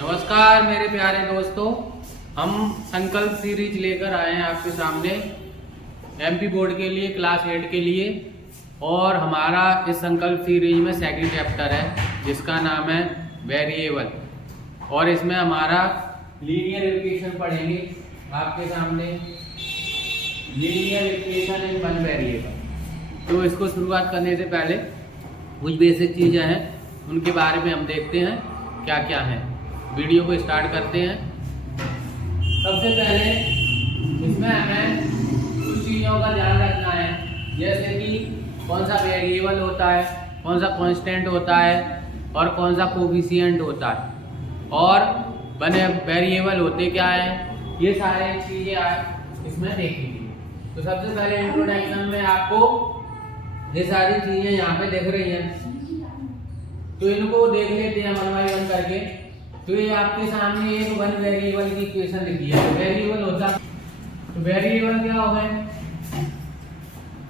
नमस्कार मेरे प्यारे दोस्तों, हम संकल्प सीरीज लेकर आए हैं आपके सामने एमपी बोर्ड के लिए क्लास 8 के लिए। और हमारा इस संकल्प सीरीज में सेकंड चैप्टर है जिसका नाम है वेरिएबल। और इसमें हमारा लीनियर इक्वेशन पढ़ेंगे आपके सामने, linear equation in one variable. तो इसको शुरुआत करने से पहले कुछ बेसिक चीज़ें हैं उनके बारे में हम देखते हैं क्या क्या है। वीडियो को स्टार्ट करते हैं। सबसे पहले इसमें हमें कुछ चीज़ों का ध्यान रखना है, जैसे कि कौन सा वेरिएबल होता है, कौन सा कांस्टेंट होता है और कौन सा कोफिशिएंट होता है, और बने वेरिएबल होते क्या है, ये सारे चीज़ें आप इसमें देखेंगे। तो सबसे पहले इंट्रोडक्शन में आपको ये सारी चीज़ें यहाँ पे दिख रही हैं, तो इनको देख लेते हैं वन बाय वन करके। तो ये आपके सामने एक वन वेरिएबल की इक्वेशन लिखी है। वेरिएबल होता, तो वेरिएबल क्या होगा,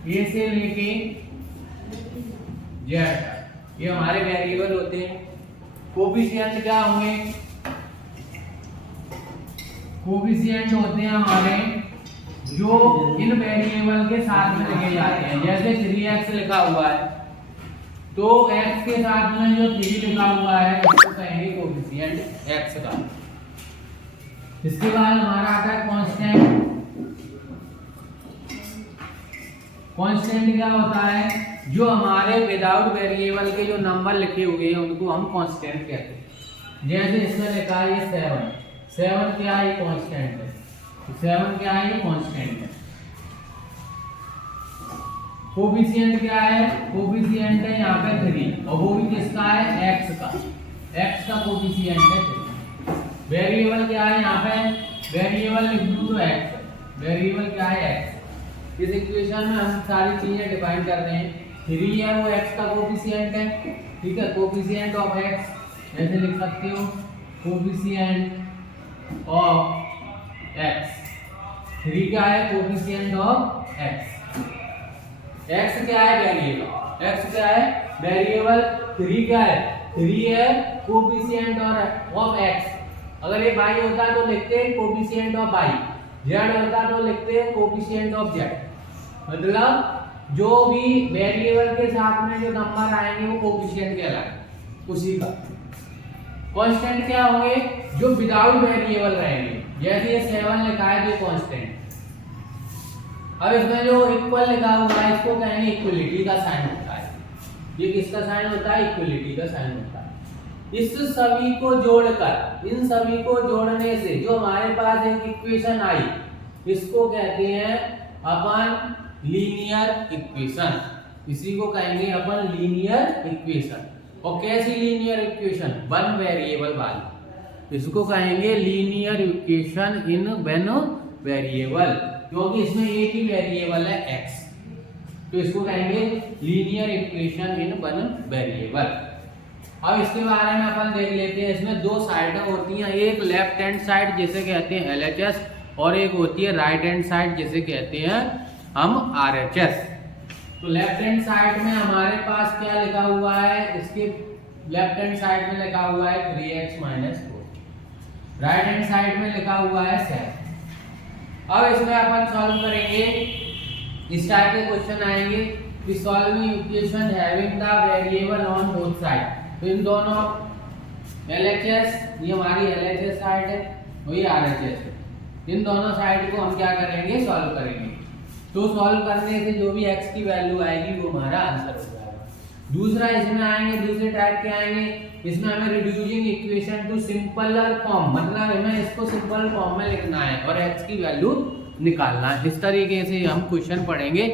ए से लेके जेड, ये हमारे वेरिएबल होते हैं। कोफिशिएंट क्या होंगे, कोफिशिएंट होते हैं हमारे जो इन वेरिएबल के साथ में लिखे जाते हैं। जैसे 3x लिखा हुआ है तो x के साथ में जो 3 लिखा हुआ है उसको कहेंगे कोफिशिएंट x का। इसके बाद हमारा आता है कांस्टेंट। कांस्टेंट क्या होता है, जो हमारे विदाउट वेरिएबल के जो नंबर लिखे हुए हैं उनको हम कांस्टेंट कहते हैं। जैसे इसमें लिखा है ये 7 क्या है, कांस्टेंट है। 7 क्या है, कांस्टेंट है। कोफिशिएंट क्या है, कोफिशिएंट है यहाँ पे 3, और वो भी किसका है, x का। x का कोफिशिएंट है 3। वेरिएबल क्या है यहाँ पे, वेरिएबल लिख दूं तो x, वेरिएबल क्या है x। इस इक्वेशन में हम सारी चीजें डिफाइन कर रहे हैं। 3 है वो x का कोफिशिएंट है, ठीक है। कोफिशिएंट ऑफ x ऐसे लिख सकते हो, कोफिशिएंट ऑफ x। 3 क्या है, कोफिशिएंट ऑफ x। x क्या है, वेरिएबल। x क्या है, वेरिएबल। 3 क्या है, 3 है कोफिशिएंट ऑफ x। अगर ये y होता तो लिखते हैं कोफिशिएंट ऑफ y, z होता तो लिखते हैं कोफिशिएंट ऑफ z। मतलब जो भी वेरिएबल के साथ में जो नंबर आएंगे वो कोफिशिएंट कहलाएंगे उसी का। कांस्टेंट क्या होंगे, जो विदाउट वेरिएबल रहेंगे। जैसे ये 7 लिखा है तो कांस्टेंट। अब इसमें जो इक्वल लिखा हुआ है इसको कहेंगे इक्वलिटी का साइन होता है। ये किसका साइन होता है, इक्वलिटी का साइन होता है। इस सभी को जोड़कर, इन सभी को जोड़ने से जो हमारे पास एक इक्वेशन आई, इसको कहते हैं अपन लीनियर इक्वेशन। इसी को कहेंगे अपन लीनियर इक्वेशन। और कैसी लीनियर इक्वेशन, वन वेरिएबल वाली, इसको कहेंगे linear equation in one variable, क्योंकि इसमें एक ही वेरिएबल है x, तो इसको कहेंगे linear equation in one variable. अब इसके बारे में अपन देख लेते हैं। इसमें दो साइडें होती हैं, एक लेफ्ट हैंड साइड जिसे कहते हैं LHS, और एक होती है राइट हैंड साइड जिसे कहते हैं हम RHS। तो लेफ्ट हैंड साइड में हमारे पास क्या लिखा हुआ है, इसके लेफ्ट हैंड साइड में लिखा हुआ है 3x - 4, राइट हैंड साइड में लिखा हुआ है 7। अब इसमें अपन सॉल्व करेंगे, इस टाइप के क्वेश्चन आएंगे कि solving equation having the variable on both side. तो इन दोनों LHS, ये हमारी LHS साइड है, वही RHS है, इन दोनों साइड को हम क्या करेंगे, सॉल्व करेंगे। तो सॉल्व करने से जो भी x की वैल्यू आएगी वो हमारा आंसर हो जाएगा। दूसरा इसमें आएंगे, दूसरे टाइप के आएंगे, इसमें हमें reducing equation two simpler form, मतलब हमें इसको सिंपल फॉर्म में लिखना है और x की वैल्यू निकालना है। इस तरीके से हम क्वेश्चन पढ़ेंगे।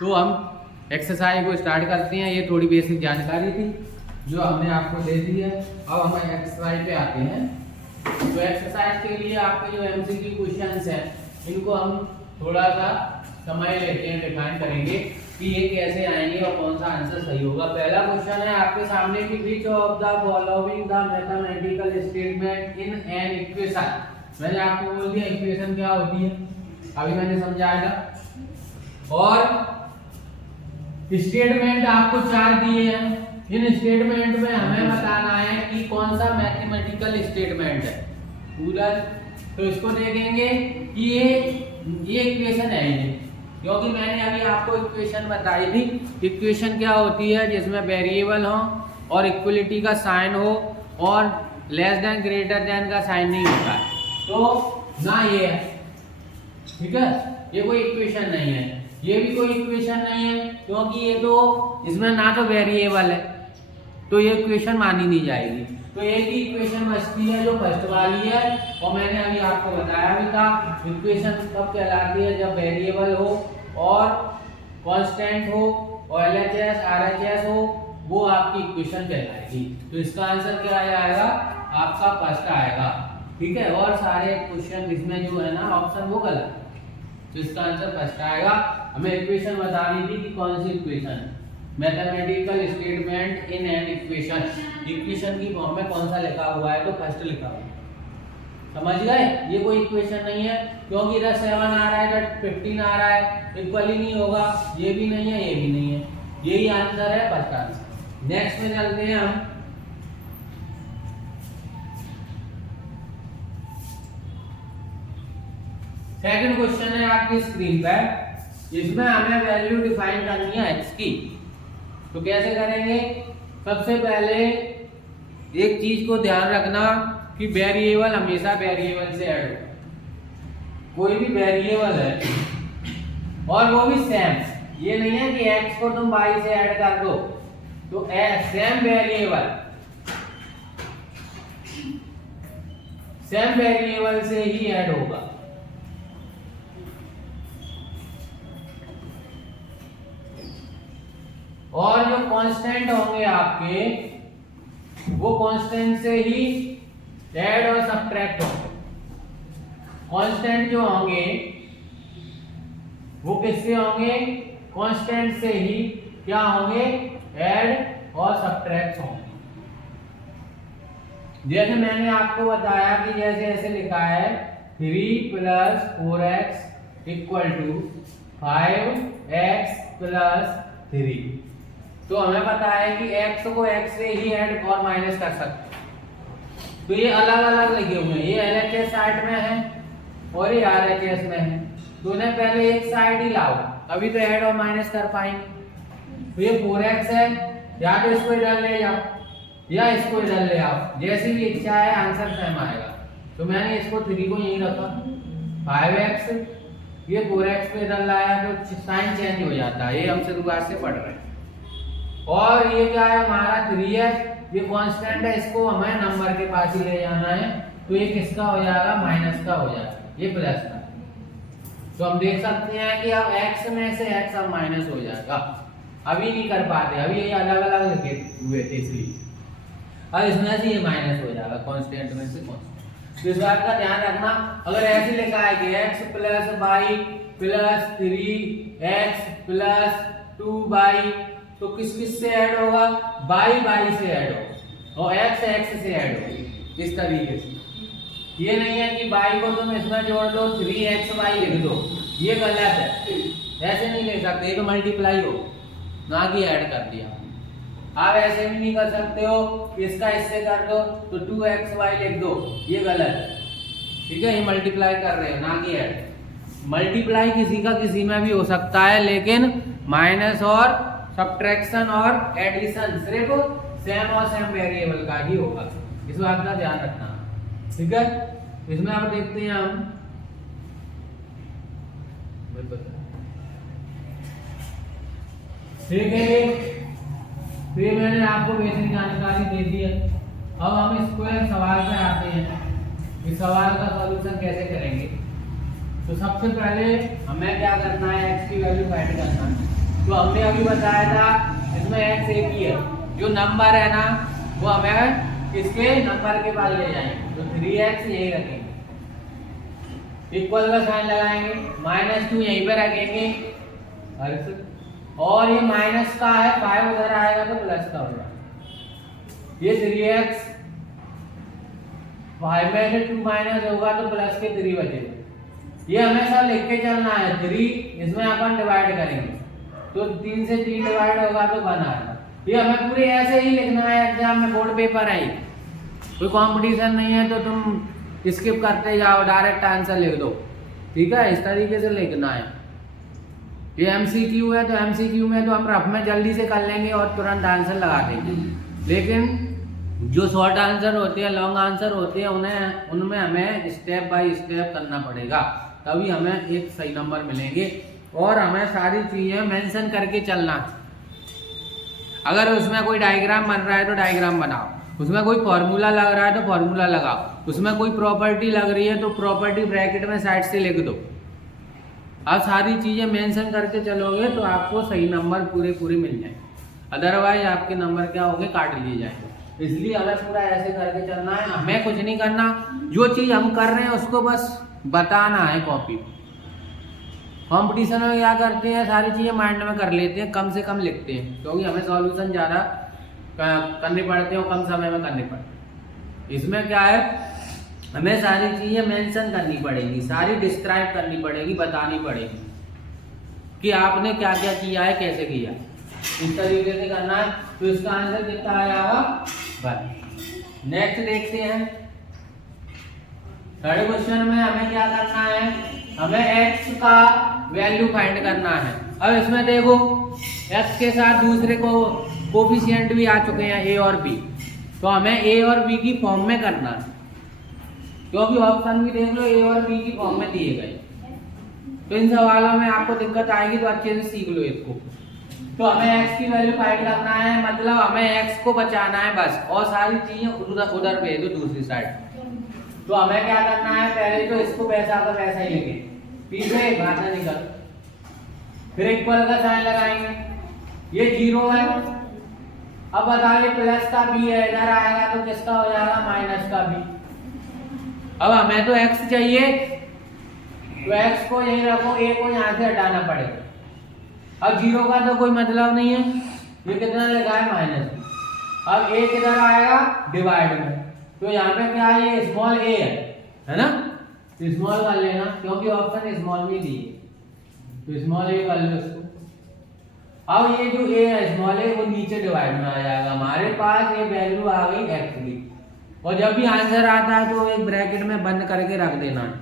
तो हम एक्सरसाइज को स्टार्ट करते हैं। ये थोड़ी बेसिक जानकारी थी जो हमने आपको दे दी है। अब हम एक्सरसाइज पे आते हैं। तो एक्सरसाइज के लिए आपके जो MCQ क्वेश्चंस हैं इनको हम थोड़ा सा समय लेते हैं, डिफाइन करेंगे कि ये कैसे आएंगे और कौन सा आंसर सही होगा। पहला क्वेश्चन है आपके सामने कि which of the following the mathematical statement in an equation. मैंने आपको बोल दिया इक्वेशन क्या होती है, अभी मैंने समझाया था। और स्टेटमेंट आपको 4 दिए हैं, इन स्टेटमेंट में हमें बताना है कि कौन सा मैथमेटिकल स्टेटमेंट है पूरा। तो इसको देखेंगे कि ये इक्वेशन है ये, क्योंकि मैंने अभी आपको इक्वेशन बताई थी। इक्वेशन क्या होती है, जिसमें वेरिएबल हो और इक्वलिटी का साइन हो और लेस देन ग्रेटर देन का साइन नहीं होता है, तो ना ये है, ठीक है। ये कोई इक्वेशन नहीं है, ये भी कोई इक्वेशन नहीं है, क्योंकि ये तो इसमें ना तो वेरिएबल है, तो ये इक्वेशन मानी नहीं जाएगी। तो एक ही इक्वेशन बचती है जो फर्स्ट वाली है, और मैंने अभी आपको बताया भी था इक्वेशन कब कहलाती है, जब वेरिएबल हो और कांस्टेंट हो और एलएचएस आरएचएस हो, वो आपकी इक्वेशन कहलाएगी। तो इसका आंसर क्या आएगा, आपका फर्स्ट आएगा, ठीक है। और सारे क्वेश्चन इसमें जो है ना ऑप्शन वो गलत है, तो इसका आंसर फर्स्ट आएगा। हमें इक्वेशन बतानी थी कि कौन सी equation, mathematical statement in an equation, equation की फॉर्म में कौन सा लिखा हुआ है, तो फर्स्ट लिखा हुआ है, समझ गए। ये कोई इक्वेशन नहीं है, क्योंकि इधर 7 आ रहा है, इधर 15 आ रहा है, इक्वल ही नहीं होगा, ये भी नहीं है, ये भी नहीं है, यही आंसर है फर्स्ट आंसर। नेक्स्ट में चलते हैं हम। सेकंड क्वेश्चन है आपकी स्क्रीन पर, इसमें हमें वैल्यू डिफाइन करनी है x की। तो कैसे करेंगे, सबसे पहले एक चीज को ध्यान रखना कि वेरिएबल हमेशा वेरिएबल से ऐड हो, कोई भी वेरिएबल है और वो भी सेम, ये नहीं है कि x को तुम y से ऐड कर दो, तो सेम वेरिएबल से ही ऐड होगा। और जो कांस्टेंट होंगे आपके, वो कांस्टेंट से ही ऐड और सबट्रैक्ट होंगे। कांस्टेंट जो होंगे वो किससे होंगे, कांस्टेंट से ही क्या होंगे, ऐड और सबट्रैक्ट होंगे। जैसे मैंने आपको बताया कि जैसे ऐसे लिखा है 3 + 4x = 5x + 3, तो हमें पता है कि x को x से ही ऐड और माइनस कर सकते हैं। तो ये अलग अलग लगे हुए हैं, ये LHS साइड में है और ये RHS में है, तो उन्हें पहले एक साइड ही लाओ, तभी तो ऐड और माइनस कर पाएंगे। तो ये 4x है, या तो इसको इधर ले जाओ या इसको इधर ले आओ, जैसी भी इच्छा है, आंसर सेम आएगा। तो मैंने इसको 3 को यहीं रखा, 5x, ये 4x पे इधर लाया तो साइन चेंज हो जाता है, ये हम शुरुआत से पढ़ रहे हैं। और ये क्या है, हमारा 3 है, ये कांस्टेंट है, इसको हमें नंबर के पास ही ले जाना है, तो ये किसका हो जाएगा, माइनस का हो जाएगा, ये प्लस का। तो हम देख सकते हैं कि अब x में से x अब माइनस हो जाएगा, अभी नहीं कर पाते, अभी ये अलग अलग लिखे हुए थे इसलिए, अब इसमें से ये माइनस हो जाएगा, कांस्टेंट में से कांस्टेंट। तो इस बात का ध्यान रखना, अगर ऐसे लिखा है कि x + y + 3x + 2y, तो किस किस से ऐड होगा, y से ऐड होगा और x से ऐड होगा, इस तरीके से। ये नहीं है कि y को तुम इसमें जोड़ लो 3xy लिख दो, ये गलत है, ऐसे नहीं ले सकते, ये तो मल्टीप्लाई हो ना कि ऐड कर दिया। आप ऐसे भी नहीं कर सकते हो, इसका इससे कर दो तो 2xy लिख दो, ये गलत है, ठीक है। ये मल्टीप्लाई कर रहे हो ना कि ऐड। मल्टीप्लाई किसी का किसी में भी हो सकता है, लेकिन माइनस और सब्ट्रैक्शन और एडिशन सिर्फ सेम और सेम वेरिएबल का ही होगा, इस बात का ध्यान रखना, ठीक है। इसमें आप देखते हैं हम ठीक है, फिर मैंने आपको बेसिक जानकारी दे दी है। अब हम इसको एक सवाल पे आते हैं, इस सवाल का सॉल्यूशन कैसे करेंगे। तो सबसे पहले हमें क्या करना है, x की वैल्यू फाइंड करना है। तो हमने अभी बताया था इसमें x एक ही है, जो नंबर है ना वो हमें इसके नंबर के पास ले जाएंगे, तो 3x यही रखेंगे, इक्वल का साइन लगाएंगे, -2 यहीं पे रखेंगे, और ये माइनस का है, 5 उधर आएगा तो प्लस का होगा, ये 3x 5 में से 2 माइनस होगा तो प्लस के 3 बचेगा। ये हमेशा लिख के चलना है, 3 इसमें अपन डिवाइड करेंगे तो 3 से 3 डिवाइड होगा तो 1 आएगा, ये हमें पूरे ऐसे ही लिखना है, एग्जाम में बोर्ड पेपर है, कोई कंपटीशन नहीं है तो तुम स्किप करते जाओ, डायरेक्ट आंसर लिख दो। ठीक है, इस तरीके से लिखना है। ये एमसीक्यू है तो एमसीक्यू में तो हम रफ में जल्दी से कर लेंगे और तुरंत आंसर लगा देंगे, लेकिन जो शॉर्ट आंसर होते हैं, लॉन्ग आंसर होते हैं, उनमें हमें स्टेप बाय स्टेप करना पड़ेगा, तभी हमें एक सही नंबर मिलेंगे। और हमें सारी चीज़ें मेंशन करके चलना है। अगर उसमें कोई डायग्राम बन रहा है तो डायग्राम बनाओ, उसमें कोई फॉर्मूला लग रहा है तो फॉर्मूला लगाओ, उसमें कोई प्रॉपर्टी लग रही है तो प्रॉपर्टी ब्रैकेट में साइड से लिख दो। आप सारी चीज़ें मेंशन करके चलोगे तो आपको सही नंबर पूरे मिल जाएंगे, अदरवाइज आपके नंबर क्या होंगे, काट लिए जाएंगे। इसलिए हमें पूरा ऐसे करके चलना है, हमें कुछ नहीं करना, जो चीज़ हम कर रहे हैं उसको बस बताना है कॉपी। कंपटीशन में क्या करते हैं, सारी चीज़ें माइंड में कर लेते हैं, कम से कम लिखते हैं, क्योंकि हमें सॉल्यूशन ज़्यादा करने पड़ते हैं और कम समय में करने पड़ते हैं। इसमें क्या है, हमें सारी चीज़ें मेंशन करनी पड़ेगी, सारी डिस्क्राइब करनी पड़ेगी, बतानी पड़ेगी कि आपने क्या क्या किया है, कैसे किया, इस तरीके से करना है। तो इसका आंसर कितना आया होगा, 1। नेक्स्ट देखते हैं, थर्ड क्वेश्चन में हमें क्या करना है, हमें x का वैल्यू फाइंड करना है। अब इसमें देखो x के साथ दूसरे कोफिशिएंट भी आ चुके हैं a और b, तो हमें a और b की फॉर्म में करना है, क्योंकि ऑप्शन भी देख लो a और b की फॉर्म में दिए गए। तो इन सवालों में आपको दिक्कत आएगी तो अच्छे से सीख लो इसको। तो हमें x की वैल्यू फाइंड करना है, मतलब हमें x को बचाना है बस, और सारी चीजें उधर भेज दो दूसरी साइड। तो हमें क्या करना है, पहले तो इसको वैसा का वैसा ही लिखे, पीछे भाषा नहीं कर, फिर इक्वल का साइन लगाएंगे, ये 0 है। अब बताइए प्लस का b है, इधर आएगा तो किसका हो जाएगा, माइनस का b। अब हमें तो x चाहिए, तो x को यही रखो, a को यहाँ से हटाना पड़ेगा। अब 0 का तो कोई मतलब नहीं है, ये कितना लिखा है, -b। अब a किधर आएगा, डिवाइड में, तो यहाँ पे क्या है, ये स्मॉल a है ना, स्मॉल कर लेना, क्योंकि ऑप्शन स्मॉल में दी, तो स्मॉल a कर लो इसको। अब ये जो a है स्मॉल a, वो नीचे डिवाइड में आ जाएगा, हमारे पास ये वैल्यू आ गई x की। और जब भी आंसर आता है तो एक ब्रैकेट में बंद करके रख देना है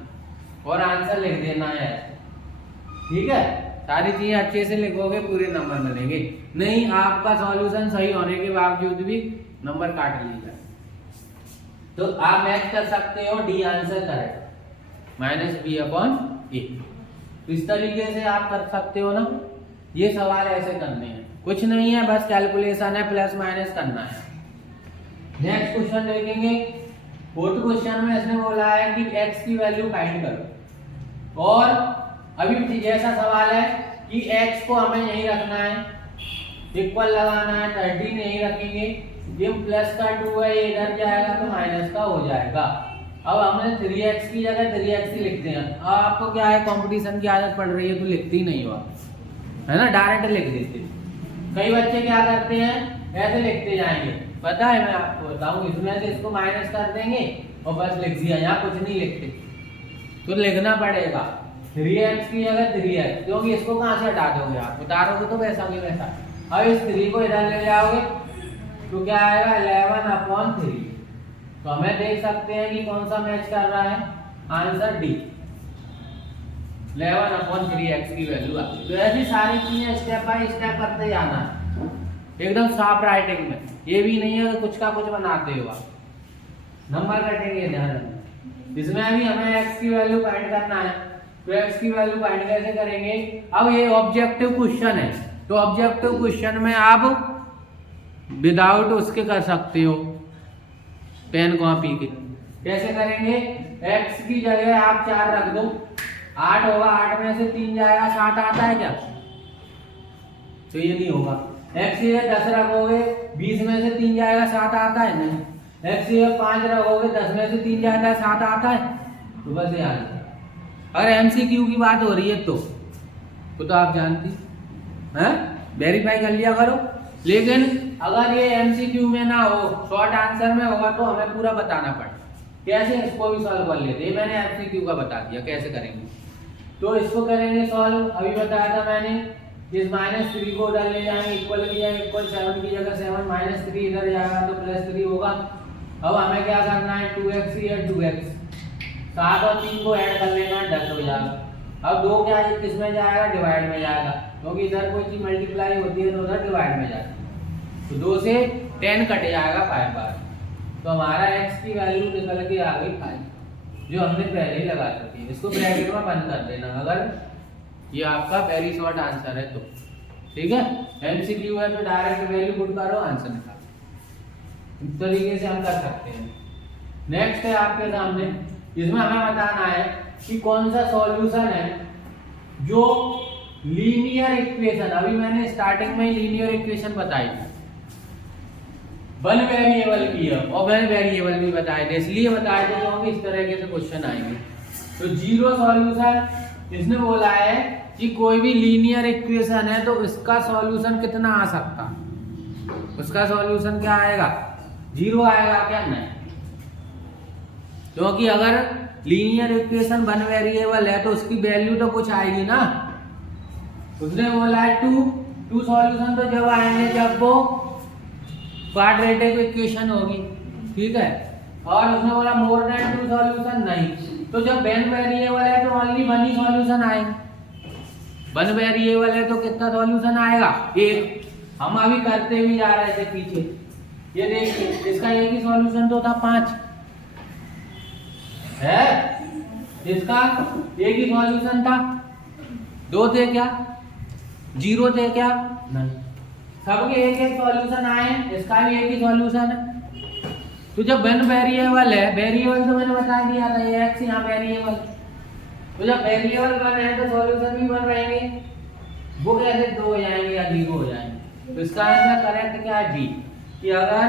और आंसर लिख देना है, ठीक है। सारी चीजें अच्छे से लिखोगे पूरे नंबर मिलेंगे, नहीं आपका सॉल्यूशन सही होने के बावजूद भी नंबर काट लीजिए। तो आप मैच कर सकते हो, डी आंसर करेक्ट, -b/a। इस तरीके से आप कर सकते हो ना, ये सवाल ऐसे करने हैं, कुछ नहीं है, बस कैलकुलेशन है, प्लस माइनस करना है। नेक्स्ट क्वेश्चन देखेंगे, फोर्थ क्वेश्चन में इसने बोला है कि x की वैल्यू फाइंड करो, और अभी जैसा सवाल है कि x को हमें यही रखना है, इक्वल लगाना है, 13 यही रखेंगे, ये प्लस का 2 है, ये इधर जाएगा तो माइनस का हो जाएगा। अब हमने 3x की जगह 3x ही लिखते हैं। अब आपको क्या है, कंपटीशन की आदत पड़ रही है तो लिखते ही नहीं हो, है ना, डायरेक्ट लिख देते। कई बच्चे क्या करते हैं, ऐसे लिखते जाएंगे, पता है, मैं आपको बताऊं, इसमें से इसको माइनस कर देंगे और बस लिख दिया, यहाँ कुछ नहीं लिखते। तो लिखना पड़ेगा 3x की जगह 3x, क्योंकि इसको कहाँ से हटा दोगे आप, उतारोगे तो वैसा की वैसा। अब इस 3 को इधर ले जाओगे तो क्या आएगा, 11/3। तो हमें देख सकते हैं कि कौन सा मैच कर रहा है, आंसर डी, 11/3x की वैल्यू आती है। तो ऐसी सारी चीजें स्टेप बाय स्टेप करते जाना है, एकदम साफ राइटिंग में, ये भी नहीं है कुछ का कुछ बनाते हो आप, नंबर कटेंगे ध्यान रखना। इसमें भी हमें x की वैल्यू फाइंड करना है, तो x की वैल्यू फाइंड कैसे करेंगे। अब ये ऑब्जेक्टिव क्वेश्चन है, तो ऑब्जेक्टिव क्वेश्चन में आप विदाउट उसके कर सकते हो, पेन कॉपी के। कैसे करेंगे, x की जगह आप 4 रख दो, 8 होगा, 8 में से 3 जाएगा, 7 आता है क्या, तो ये नहीं होगा। x की जगह 10 रखोगे, 20 में से 3 जाएगा, 7 आता है, नहीं। x की जगह 5 रखोगे, 10 में से 3 जाएगा, 7 आता है, तो बस ये आंसर। अगर एमसीक्यू की बात हो रही है तो आप जानती हैं, वेरीफाई कर लिया करो। लेकिन अगर ये एमसीक्यू में ना हो, शॉर्ट आंसर में होगा तो हमें पूरा बताना पड़े। कैसे, इसको भी सॉल्व कर लेते हैं, मैंने एमसीक्यू का बता दिया कैसे करेंगे। तो इसको करेंगे सॉल्व, अभी बताया था मैंने, इस -3 को उधर ले जाएंगे, इक्वल की जगह इक्वल, 7 की जगह 7, -3 इधर जाएगा तो +3 होगा। अब हमें क्या करना है, 2x या 2x, 7 और 3 को ऐड कर लेना, 10 हो जाएगा। अब 2 क्या है, किस में जाएगा, डिवाइड में जाएगा, क्योंकि इधर कोई चीज मल्टीप्लाई होती है तो उधर डिवाइड में जाएगा। तो 2 से 10 कट जाएगा 5 बार, तो हमारा x की वैल्यू निकल के आ गई 5, जो हमने पहले ही लगा रखी है। इसको ब्रैकेट में बंद कर देना अगर ये आपका वेरी शॉर्ट आंसर है तो, ठीक है। एमसीक्यू है तो डायरेक्ट वैल्यू पुट करो, आंसर निकालो। इस तरीके से हम कर सकते हैं। नेक्स्ट है आपके सामने, इसमें हमें बताना है कि कौन सा सॉल्यूशन है जो लीनियर इक्वेशन, अभी मैंने स्टार्टिंग में लीनियर इक्वेशन बताई थी, वन वेरिएबल की है और वन वेरिएबल भी बताए थे, इसलिए बताए थे क्योंकि इस तरह के क्वेश्चन आएंगे। तो जीरो सॉल्यूशन, इसने बोला है कि कोई भी लीनियर इक्वेशन है तो इसका सॉल्यूशन कितना आ सकता, उसका सॉल्यूशन क्या आएगा, 0 आएगा क्या, नहीं, क्योंकि अगर लीनियर इक्वेशन वन वेरिएबल है तो उसकी वैल्यू तो कुछ आएगी ना। उसने बोला है टू सॉल्यूशन तो जब आएंगे जब वो क्वाड्रेटिक इक्वेशन होगी, ठीक है। और उसने बोला मोर देन 2 सॉल्यूशन नहीं, तो जब वन वेरिएबल है तो ओनली वन ही सॉल्यूशन आएगा। वन वेरिएबल है तो कितना सॉल्यूशन आएगा, 1। हम अभी करते भी जा रहे थे पीछे, ये देखिए इसका एक ही सॉल्यूशन तो था 5 है, इसका एक ही सॉल्यूशन था, 2 थे क्या, 0 थे क्या, नहीं, सबके एक एक सॉल्यूशन आए, इसका भी एक ही सॉल्यूशन है। तो जब वन वेरिएबल है, वेरिएबल तो मैंने बता दिया था ये x यहाँ वेरिएबल, तो जब वेरिएबल वन है तो सॉल्यूशन भी वन रहेंगे, वो कैसे 2 हो जाएंगे या 0 हो जाएंगे। तो इसका आंसर करेक्ट क्या है, डी, कि अगर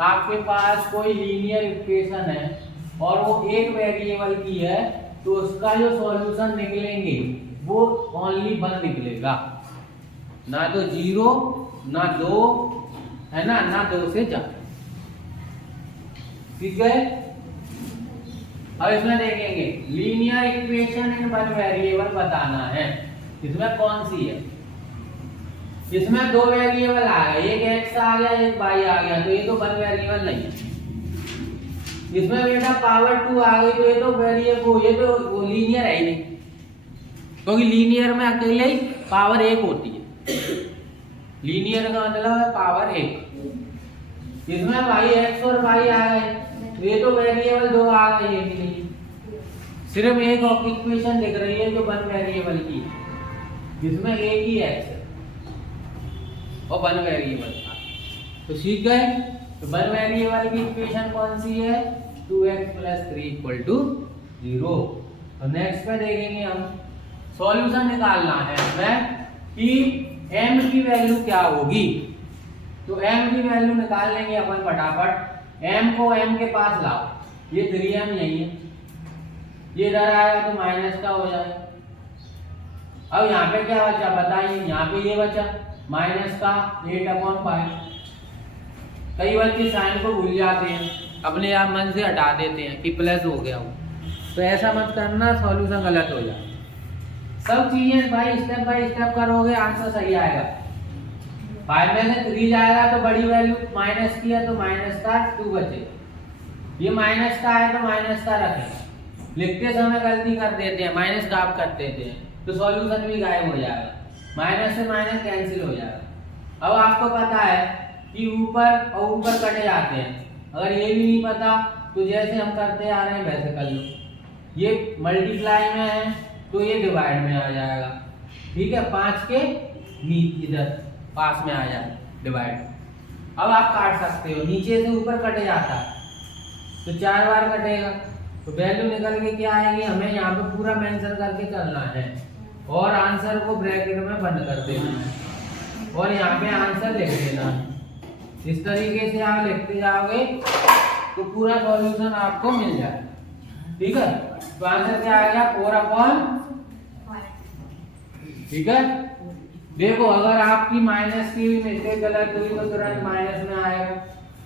आपके पास कोई लीनियर इक्वेशन है और वो एक वेरिएबल की है तो उसका जो सॉल्यूशन निकलेंगे वो ओनली वन निकलेगा, ना तो 0 ना 2 है ना 2 से ज्यादा, ठीक है। अब इसमें देखेंगे linear equation in one variable बताना है, इसमें कौन सी है, इसमें 2 वेरिएबल आ गए, एक x आ गया एक y आ गया, तो ये तो वन वेरिएबल नहीं है। इसमें बेटा पावर 2 आ गई तो ये तो वेरिएबल, ये तो लीनियर है ही नहीं, क्योंकि लीनियर में अकेले ही पावर 1 होती है, लीनियर का मतलब है पावर 1। इसमें y x और y आ गए तो ये तो वेरिएबल 2 आ गई, ये भी नहीं, सिर्फ एक इक्वेशन दिख रही है जो वन वेरिएबल की, जिसमें एक ही x है और वन वेरिएबल था, तो ठीक है। तो वन वेरिएबल की इक्वेशन कौन सी है, 2x + 3 = 0। तो नेक्स्ट पे देखेंगे हम, सॉल्यूशन निकालना है हमें कि m की वैल्यू क्या होगी। तो m की वैल्यू निकाल लेंगे अपन फटाफट, m को m के पास लाओ, ये 3m यही है, ये इधर आएगा तो माइनस का हो जाएगा। अब यहाँ पे क्या बचा बताइए, यहाँ पे ये बचा माइनस का 8/5। कई बच्चे साइन को भूल जाते हैं, अपने आप मन से हटा देते हैं कि प्लस हो गया हो, तो ऐसा मत करना, सॉल्यूशन गलत हो जाए। सब चीजें भाई स्टेप बाय स्टेप करोगे आंसर सही आएगा। 5 में से 3 जाएगा तो बड़ी वैल्यू माइनस की है तो माइनस का 2 बचे, ये माइनस का है तो माइनस का रखें, लिखते समय गलती कर देते हैं, माइनस गायब कर देते हैं तो सॉल्यूशन भी गायब हो जाएगा, माइनस से माइनस कैंसिल हो जाएगा। अब आपको पता है कि ऊपर और ऊपर कटे जाते हैं, अगर ये भी नहीं पता तो जैसे हम करते आ रहे हैं वैसे कर लो, ये मल्टीप्लाई में है तो ये डिवाइड में आ जाएगा, ठीक है, 5 के नीचे इधर पास में आ जाए डिवाइड। अब आप काट सकते हो, नीचे से ऊपर कटे जाता है तो 4 बार कटेगा, तो वैल्यू निकल के क्या आएगी, हमें यहाँ पे पूरा मेंशन करके चलना है और आंसर को ब्रैकेट में बंद कर देना है और यहाँ पे आंसर लिख देना है। इस तरीके से आप लिखते जाओगे तो पूरा सॉल्यूशन आपको मिल जाए, ठीक है। तो आंसर क्या आ गया, 4/5, ठीक है। देखो अगर आपकी माइनस की मिस्टेक गलत हुई तो तुरंत माइनस में आएगा,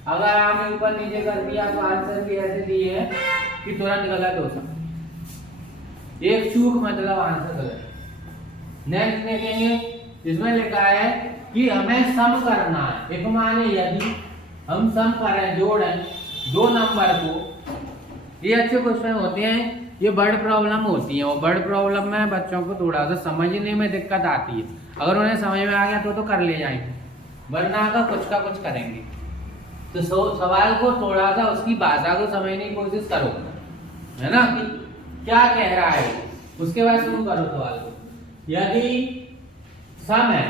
अगर आपने ऊपर नीचे कर दिया तो आंसर भी ऐसे दिए है कि तुरंत गलत हो सकता, एक चूक मतलब आंसर गलत। नेक्स्ट देखेंगे इसमें लिखा है कि हमें सम करना है। एक माने यदि हम सम करें, जोड़ें दो नंबर को, ये अच्छे क्वेश्चन होते हैं, ये वर्ड प्रॉब्लम होती है, और वर्ड प्रॉब्लम में बच्चों को थोड़ा सा समझने में दिक्कत आती है। अगर उन्हें समझ में आ गया तो कर ले जाएंगे, वरना का कुछ करेंगे। तो सवाल को थोड़ा सा उसकी भाषा को समझने की कोशिश करो, है ना, कि क्या कह रहा है, उसके बाद शुरू करो सवाल को। यदि सम है,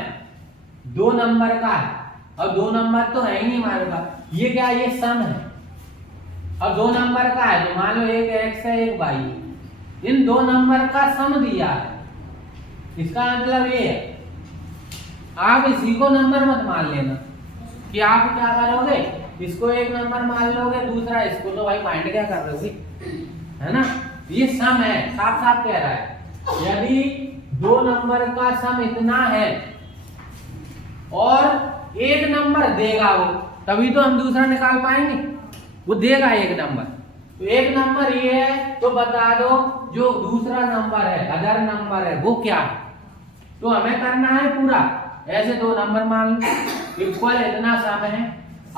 दो नंबर का है, और दो नंबर तो है ही नहीं हमारे पास, ये क्या, ये सम है, और दो नंबर का है, तो मान लो एक x है एक y, इन दो नंबर का सम दिया है। इसका मतलब ये है, आप इसी को नंबर मत मान लेना, कि आप क्या करोगे, इसको एक नंबर मान लोगे, दूसरा इसको, तो भाई फाइंड क्या कर रहे हो, है ना। ये सम है, साफ साफ कह रहा है, यदि दो नंबर का सम इतना है और एक नंबर देगा वो, तभी तो हम दूसरा निकाल पाएंगे, वो देगा एक नंबर, तो एक नंबर ये है, तो बता दो जो दूसरा नंबर है, अदर नंबर है, वो क्या है। तो हमें करना है पूरा, ऐसे दो नंबर मान लो इक्वल इतना सम है,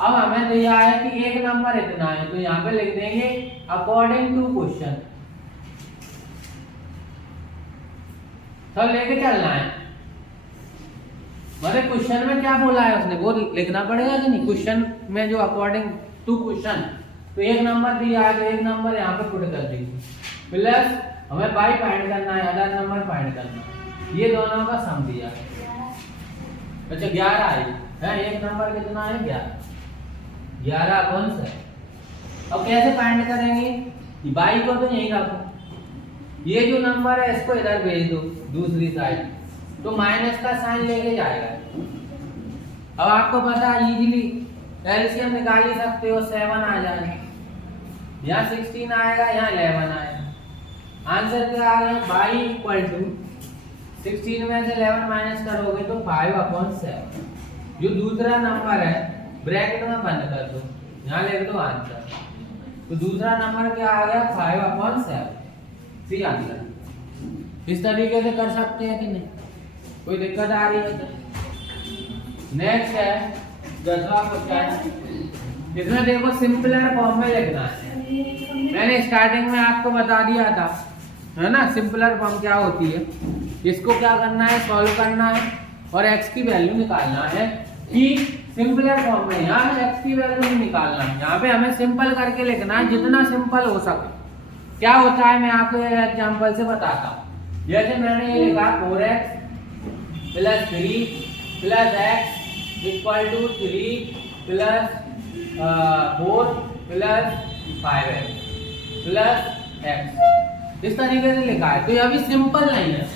अब हमें दिया है कि एक नंबर इतना है, तो यहाँ पे लिख देंगे अकॉर्डिंग टू क्वेश्चन, सब लेके चलना है। मतलब क्वेश्चन में क्या बोला है उसने वो लिखना पड़ेगा कि नहीं, क्वेश्चन में जो अकॉर्डिंग टू क्वेश्चन, तो एक नंबर दिया है तो एक नंबर यहाँ पे पुट कर दीजिए, प्लस हमें बाई फाइंड करना है, अदर नंबर फाइंड करना है, ये दोनों का सम दिया है। अच्छा 11 है, एक नंबर कितना है 11 कौन सा है। अब कैसे फाइंड करेंगे, बाई को तो यहीं रखो, ये जो नंबर है इसको इधर भेज दो दूसरी साइड, तो माइनस का साइन लेके जाएगा। अब आपको पता है इजीली एलसीएम निकाल ही सकते हो, 7 आ जाएगा, यहाँ 16 आएगा, यहाँ 11 आएगा। आंसर क्या आ गया, बाई इक्वल टू 16 में से 11 माइनस करोगे तो 5/7, जो दूसरा नंबर है ब्रैकेट में बंद कर दो, यहाँ लिख दो आंसर, तो दूसरा नंबर क्या आ गया 5/7, सी आंसर। इस तरीके से कर सकते हैं कि नहीं, कोई दिक्कत आ रही है तो। नेक्स्ट है 10वां क्वेश्चन, इसमें देखो सिंपलर फॉर्म में लिखना है। मैंने स्टार्टिंग में आपको बता दिया था, है ना, सिंपलर फॉर्म क्या होती है। इसको क्या करना है, सॉल्व करना है और x की वैल्यू निकालना है, कि सिंपलर फॉर्म में यहाँ x की वैल्यू नहीं निकालना है, यहाँ पे हमें सिंपल करके लिखना है, जितना सिंपल हो सके। क्या होता है मैं आपको एग्जांपल से बताता हूँ। जैसे मैंने ये लिखा 4x + 3 + x equal to 3 + 4 + 5x + x, इस तरीके से लिखा है। तो ये अभी सिंपल नहीं है।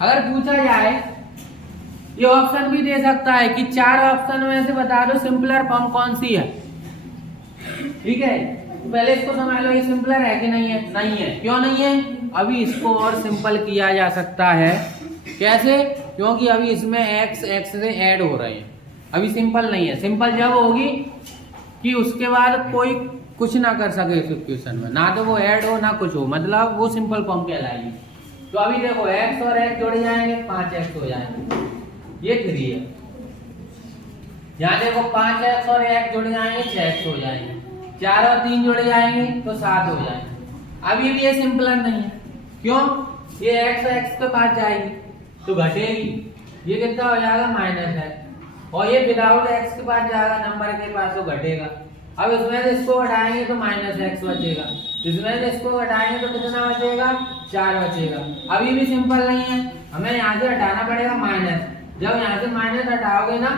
अगर पूछा जाए, ये ऑप्शन भी दे सकता है कि 4 ऑप्शन में से बता दो सिंपलर फॉर्म कौन सी है, ठीक है। तो पहले इसको समझ लो, ये सिंपलर है कि नहीं है, नहीं है। क्यों नहीं है, अभी इसको और सिंपल किया जा सकता है। कैसे, क्योंकि अभी इसमें x से ऐड हो रहे हैं, अभी सिंपल नहीं है। सिंपल जब होगी कि उसके बाद कोई कुछ ना कर सके इस इक्वेशन में, ना तो वो ऐड हो ना कुछ हो, मतलब वो सिंपल फॉर्म कहलाएगी। तो अभी देखो x और x जोड़ जाएंगे 5x हो जाएंगे, ये 3 है। यहाँ देखो 5x और x जुड़ जाएंगे 6x हो जाएंगे, 4 और 3 जुड़ जाएंगे तो 7 हो जाएंगे। अभी भी ये सिंपलर नहीं है, क्यों, ये x के पास जाएगी तो घटेगी, ये कितना हो जाएगा माइनस है, और ये विदाउट x के पास जाएगा नंबर के पास तो घटेगा। अब इसमें से इसको घटाएंगे तो -x बचेगा, इसमें से इसको घटाएंगे तो कितना बचेगा 4 बचेगा। अभी भी सिंपल नहीं है, हमें यहाँ से हटाना पड़ेगा माइनस। जब यहाँ से माइनस हटाओगे ना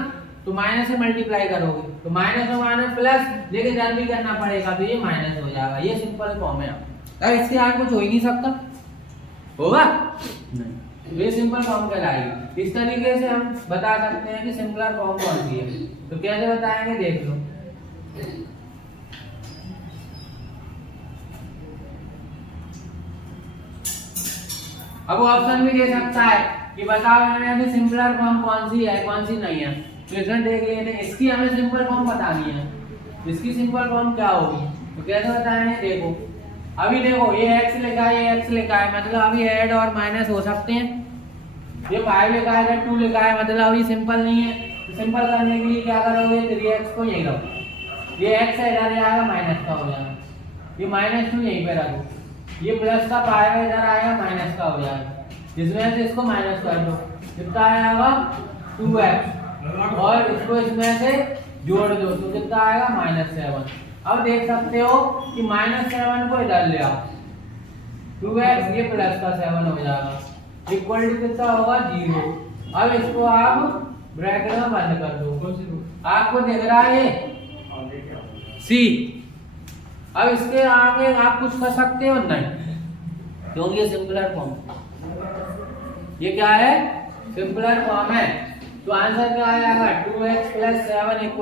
तो माइनस से मल्टीप्लाई करोगे तो माइनस और माइनस प्लस, लेकिन रन भी करना पड़ेगा तो ये माइनस हो जाएगा। ये सिंपल फॉर्म है। अब इससे आगे कुछ हो ही नहीं सकता, होगा नहीं, तो ये सिंपल फॉर्म कहलाएगी। इस तरीके से हम बता सकते हैं कि सिंपलर फॉर्म कौन सी है। तो कैसे बताएंगे देख लो। अब वो ऑप्शन भी दे सकता है कि बताओ इनमें से सिंपलर फॉर्म कौन सी है कौन सी नहीं है। तो इसमें देख लेते हैं, इसकी हमें सिंपल फॉर्म बतानी है, इसकी सिंपल फॉर्म क्या होगी। तो कैसे बताएंगे, देखो अभी देखो ये x लिखा है, ये x लिखा है, मतलब अभी ऐड और माइनस हो सकते हैं, ये 5 लिखा है, 2 लिखा है, मतलब ये सिंपल नहीं है। तो सिंपल करने के लिए क्या करोगे, 3x को यहीं रखो, ये x है इधर आएगा माइनस का हो जाएगा, ये -2 यहीं पे रखो, ये प्लस का पाएगा इधर आएगा माइनस का हो जाएगा, इसमें से इसको माइनस कर दो, कितना आएगा 2x, और इसको इसमें से जोड़ दो तो कितना आएगा -7। अब देख सकते हो कि -7 को इधर ले आओ, 2x ये प्लस का 7 हो जाएगा, इक्वल टू कितना होगा 0। अब इसको आप ब्रैकेट में बंद कर दो, आपको दिख रहा है C। अब इसके आगे आप कुछ कर सकते हो नहीं, क्योंकि ये सिंपलर फॉर्म, ये क्या है सिंपलर फॉर्म है। तो आंसर क्या आएगा 2x + 7 =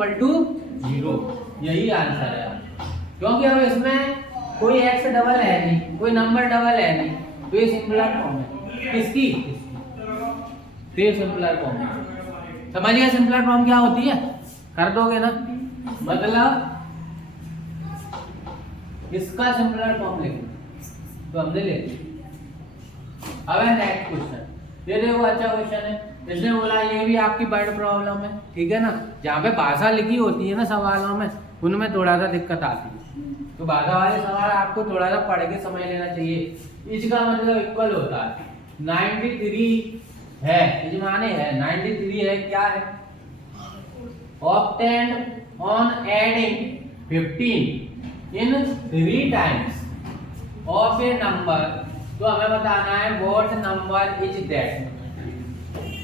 0, यही आंसर है। क्योंकि अब इसमें कोई x डबल है नहीं, कोई नंबर डबल है नहीं, तो ये सिंपलर फॉर्म है किसकी, तो ये सिंपलर फॉर्म है। समझ गए सिंपलर फॉर्म क्या होती है, कर दोगे ना, मतलब इसका सिंपलर फॉर्म लिखो, तो हमने ले लिया। अब है नेक्स्ट क्वेश्चन, ये देखो अच्छा क्वेश्चन है, इसने बोला ये भी आपकी वर्ड प्रॉब्लम है, ठीक है ना, जहाँ पे भाषा लिखी होती है ना सवालों में, उनमें थोड़ा सा दिक्कत आती है, तो भाषा वाले सवाल आपको थोड़ा सा पढ़ के समझ लेना चाहिए। इसका मतलब इक्वल होता है 93 है, इस माने है 93 है, क्या है obtained on adding 15 in 3 times of A number, तो हमें बताना है व्हाट नंबर इज दैट।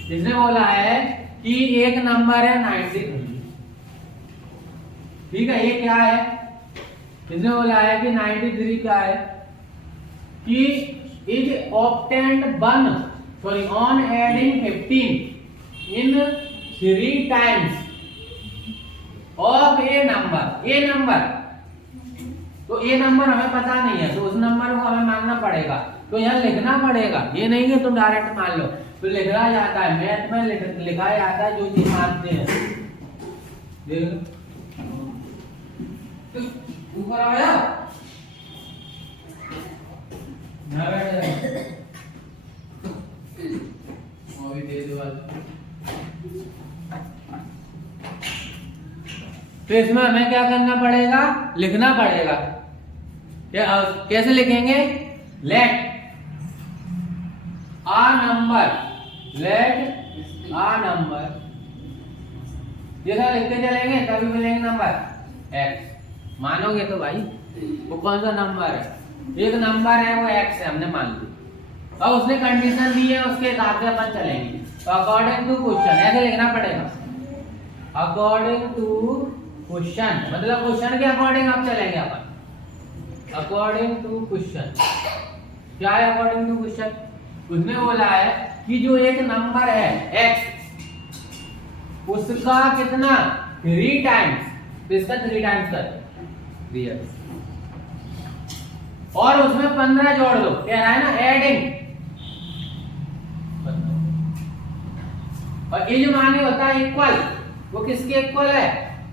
इसने बोला है कि एक नंबर है 93, ठीक है, ये क्या है, इसने बोला है कि 93 क्या है कि is obtained on adding 15 in 3 times of A number, तो ए नंबर हमें पता नहीं है, तो उस नंबर को हमें मानना पड़ेगा, तो यहाँ लिखना पड़ेगा, ये नहीं है तुम डायरेक्ट मान लो, तो लिखा जाता है मैथ में, लिखा जाता है जो चीज मानते हैं। ऊपर आया दे दो, तो इसमें हमें क्या करना पड़ेगा, लिखना पड़ेगा। कैसे लिखेंगे, लेट आ नंबर जैसा लिखते चलेंगे तभी मिलेंगे नंबर x, मानोगे तो भाई वो कौन सा नंबर है, एक नंबर है वो x है, हमने मान लिया, और उसने कंडीशन दी है उसके हिसाब से अपन चलेंगे। तो अकॉर्डिंग टू क्वेश्चन ऐसे लिखना पड़ेगा, अकॉर्डिंग टू क्वेश्चन, मतलब क्वेश्चन के अकॉर्डिंग आप चलेंगे अपन, अकॉर्डिंग टू क्वेश्चन। क्या है अकॉर्डिंग टू क्वेश्चन, उसने बोला है कि जो एक नंबर है x, उसका कितना 3 टाइम्स, तो इसका 3 टाइम्स कर दिया, और उसमें 15 जोड़ दो, कह रहा है ना एडिंग, और ये जो माने होता है इक्वल, वो किसके इक्वल है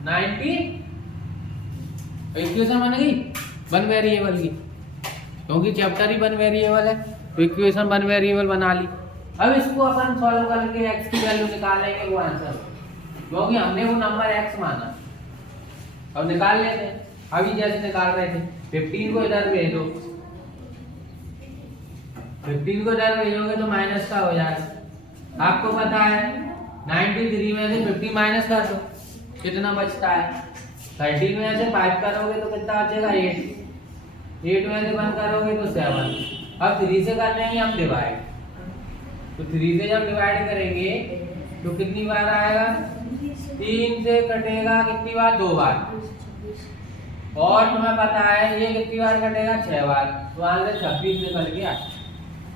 90, इक्वेशन बन गई 1 वेरिएबल की, क्योंकि चैप्टर ही 1 वेरिएबल है, तो इक्वेशन 1 वेरिएबल बना ली। अब इसको अपन सॉल्व करके x की वैल्यू निकालेंगे, वो आंसर, क्योंकि हमने वो नंबर x माना, अब निकाल लेते हैं। अभी जैसे निकाल रहे थे 15 को इधर भेज दो, 15 को इधर भेजोगे तो माइनस का हो जाएगा, आपको पता है 93 में से 50 माइनस कर दो, कितना बचता है 13 में से 5 करोगे तो कितना बचेगा 8 में से 1 करोगे तो 7। अब 3 से कर लेंगे हम डिवाइड, तो 3 से जब डिवाइड करेंगे तो कितनी बार आएगा, 3 से कटेगा कितनी बार, 2 बार, और तुम्हें पता है ये कितनी बार कटेगा 6 बार, तो आंसर 26 निकल गया।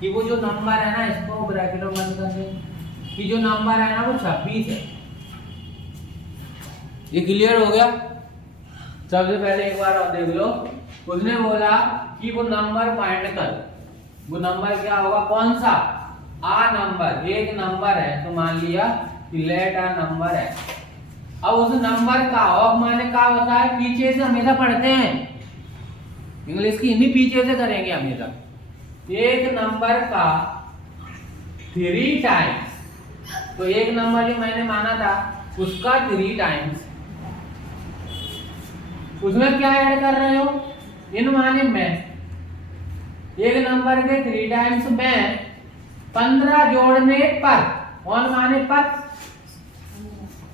कि वो जो नंबर है ना, इसको ब्रैकेट में बंद कर दें, कि जो नंबर है ना वो 26 है। ये क्लियर हो गया। सबसे पहले एक बार और देख लो, उसने बोला कि वो नंबर फाइंड कर, वो नंबर क्या होगा, कौन सा, आ नंबर, एक नंबर है, तो मान लिया कि लेट आ नंबर है। अब उस नंबर का, ऑफ माने का होता है पीछे से, हमेशा पढ़ते हैं इंग्लिश की, हिंदी पीछे से करेंगे हमेशा। एक नंबर का 3 टाइम्स, तो एक नंबर जो मैंने माना था उसका 3 टाइम्स, उसमें क्या ऐड कर रहे हो, इन माने में, एक नंबर के 3 टाइम्स में 15 जोड़ने पर, ऑन माने पर,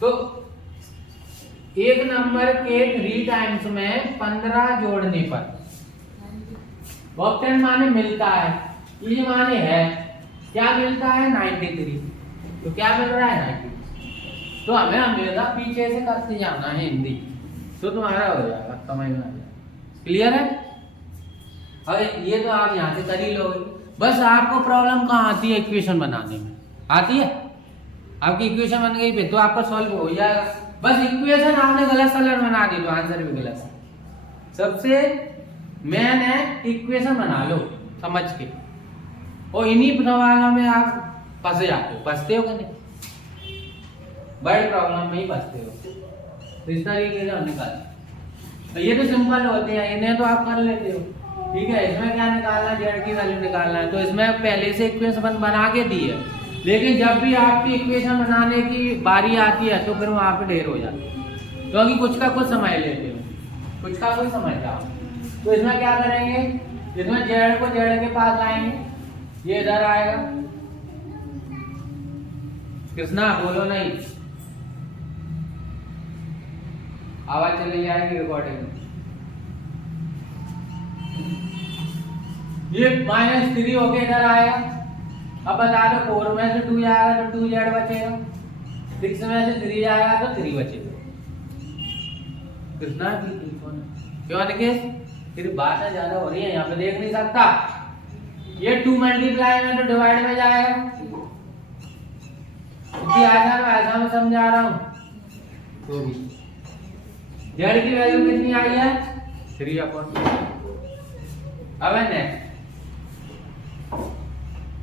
तो एक नंबर के 3 टाइम्स में 15 जोड़ने पर, ऑप्टेन माने मिलता है, ई माने है, क्या मिलता है 93, तो क्या मिल रहा है 93, तो हमें हमेशा पीछे से करते जाना है हिंदी, तो तुम्हारा हो जाएगा, समझ में आ जाएगा। क्लियर है? अरे ये तो आप यहाँ से कर ही लोगे, बस आपको प्रॉब्लम कहाँ आती है, इक्वेशन बनाने में आती है, आपकी इक्वेशन बन गई पे तो आपका सॉल्व हो जाएगा। बस इक्वेशन आपने गलत कलर बना दी तो आंसर भी गलत है। सबसे मेन है इक्वेशन बना लो समझ के, और इन्हीं सवालों में आप फंस जाते हो, फंसते हो कि नहीं, बड़ी प्रॉब्लम में ही फंसते हो, तो इस तरीके से हम निकालते। ये तो सिंपल होते हैं, इन्हें तो आप कर लेते हो, ठीक है। इसमें क्या निकालना है, जेड की वैल्यू निकालना है, तो इसमें पहले से इक्वेशन बना के दी है, लेकिन जब भी आपकी इक्वेशन बनाने की बारी आती है तो फिर वहां पे ढेर हो जाती है, क्योंकि कुछ का कुछ समझ लेते हो, कुछ का कुछ समझ जाओ। तो इसमें क्या करेंगे, इसमें जेड को जेड के पास लाएंगे, ये इधर आएगा, कृष्णा बोलो नहीं, आवाज चली जाएगी रिकॉर्डिंग में। ये -3 होके इधर आएगा, अब बता दो 4 में से 2 जाएगा तो 2 जेड बचेगा, 6 में से 3 जाएगा तो 3 बचेगा। कृष्णा क्यों निकेश, फिर बात ज्यादा हो रही है, यहाँ पे देख नहीं सकता, ये 2 मल्टीप्लाई में तो डिवाइड में जाएगा, ऐसा मैं समझा रहा हूँ। तो जेड की वैल्यू कितनी आई है 3/2। अब नेक्स्ट,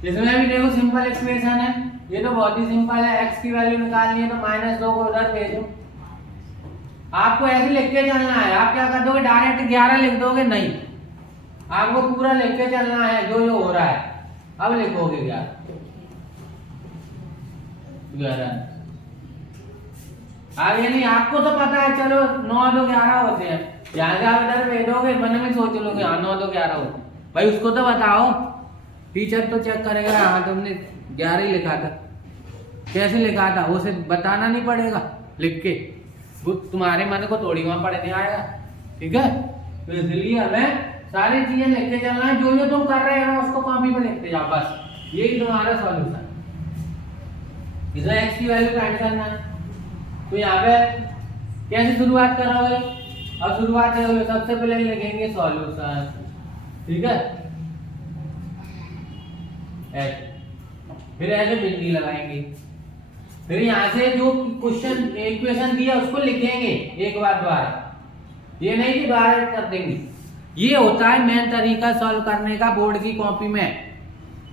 इसमें भी देखो सिंपल इक्वेशन है, ये तो बहुत ही सिंपल है, x की वैल्यू निकालनी है तो -2 को उधर भेजो, आपको ऐसे लिख के चलना है। आप क्या कर दोगे, डायरेक्ट 11 लिख दोगे, नहीं, आपको पूरा लिख के चलना है जो जो हो रहा है। अब लिखोगे 11, आगे नहीं, आपको तो पता है, चलो 9 2 11 होते हैं, यहाँ से आप इधर भेजोगे, मन में सोच लोगे हाँ 9 2 11 होते हैं, भाई उसको तो बताओ, टीचर तो चेक करेगा, हाँ तुमने 11 ही लिखा था, कैसे लिखा था उसे बताना नहीं पड़ेगा लिख के, वो तुम्हारे मन को थोड़ी वहां पढ़ने आएगा, ठीक है। तो इसलिए हमें सारी चीजें लिख के चलना है, जो जो तुम कर रहे हो उसको कॉपी पे लिखते जाओ, बस यही तुम्हारा सॉल्यूशन। इसमें x की वैल्यू फाइंड करना है, तो यहाँ पे कैसे शुरुआत करोगे, अब शुरुआत करोगे सबसे पहले लिखेंगे सॉल्यूशन, ठीक है, फिर ऐसे बिंदी लगाएंगे, फिर यहाँ से जो क्वेश्चन इक्वेशन दिया उसको लिखेंगे एक बार दोबारा, ये नहीं कि दोबारा कर देंगे। ये होता है मेन तरीका सॉल्व करने का बोर्ड की कॉपी में,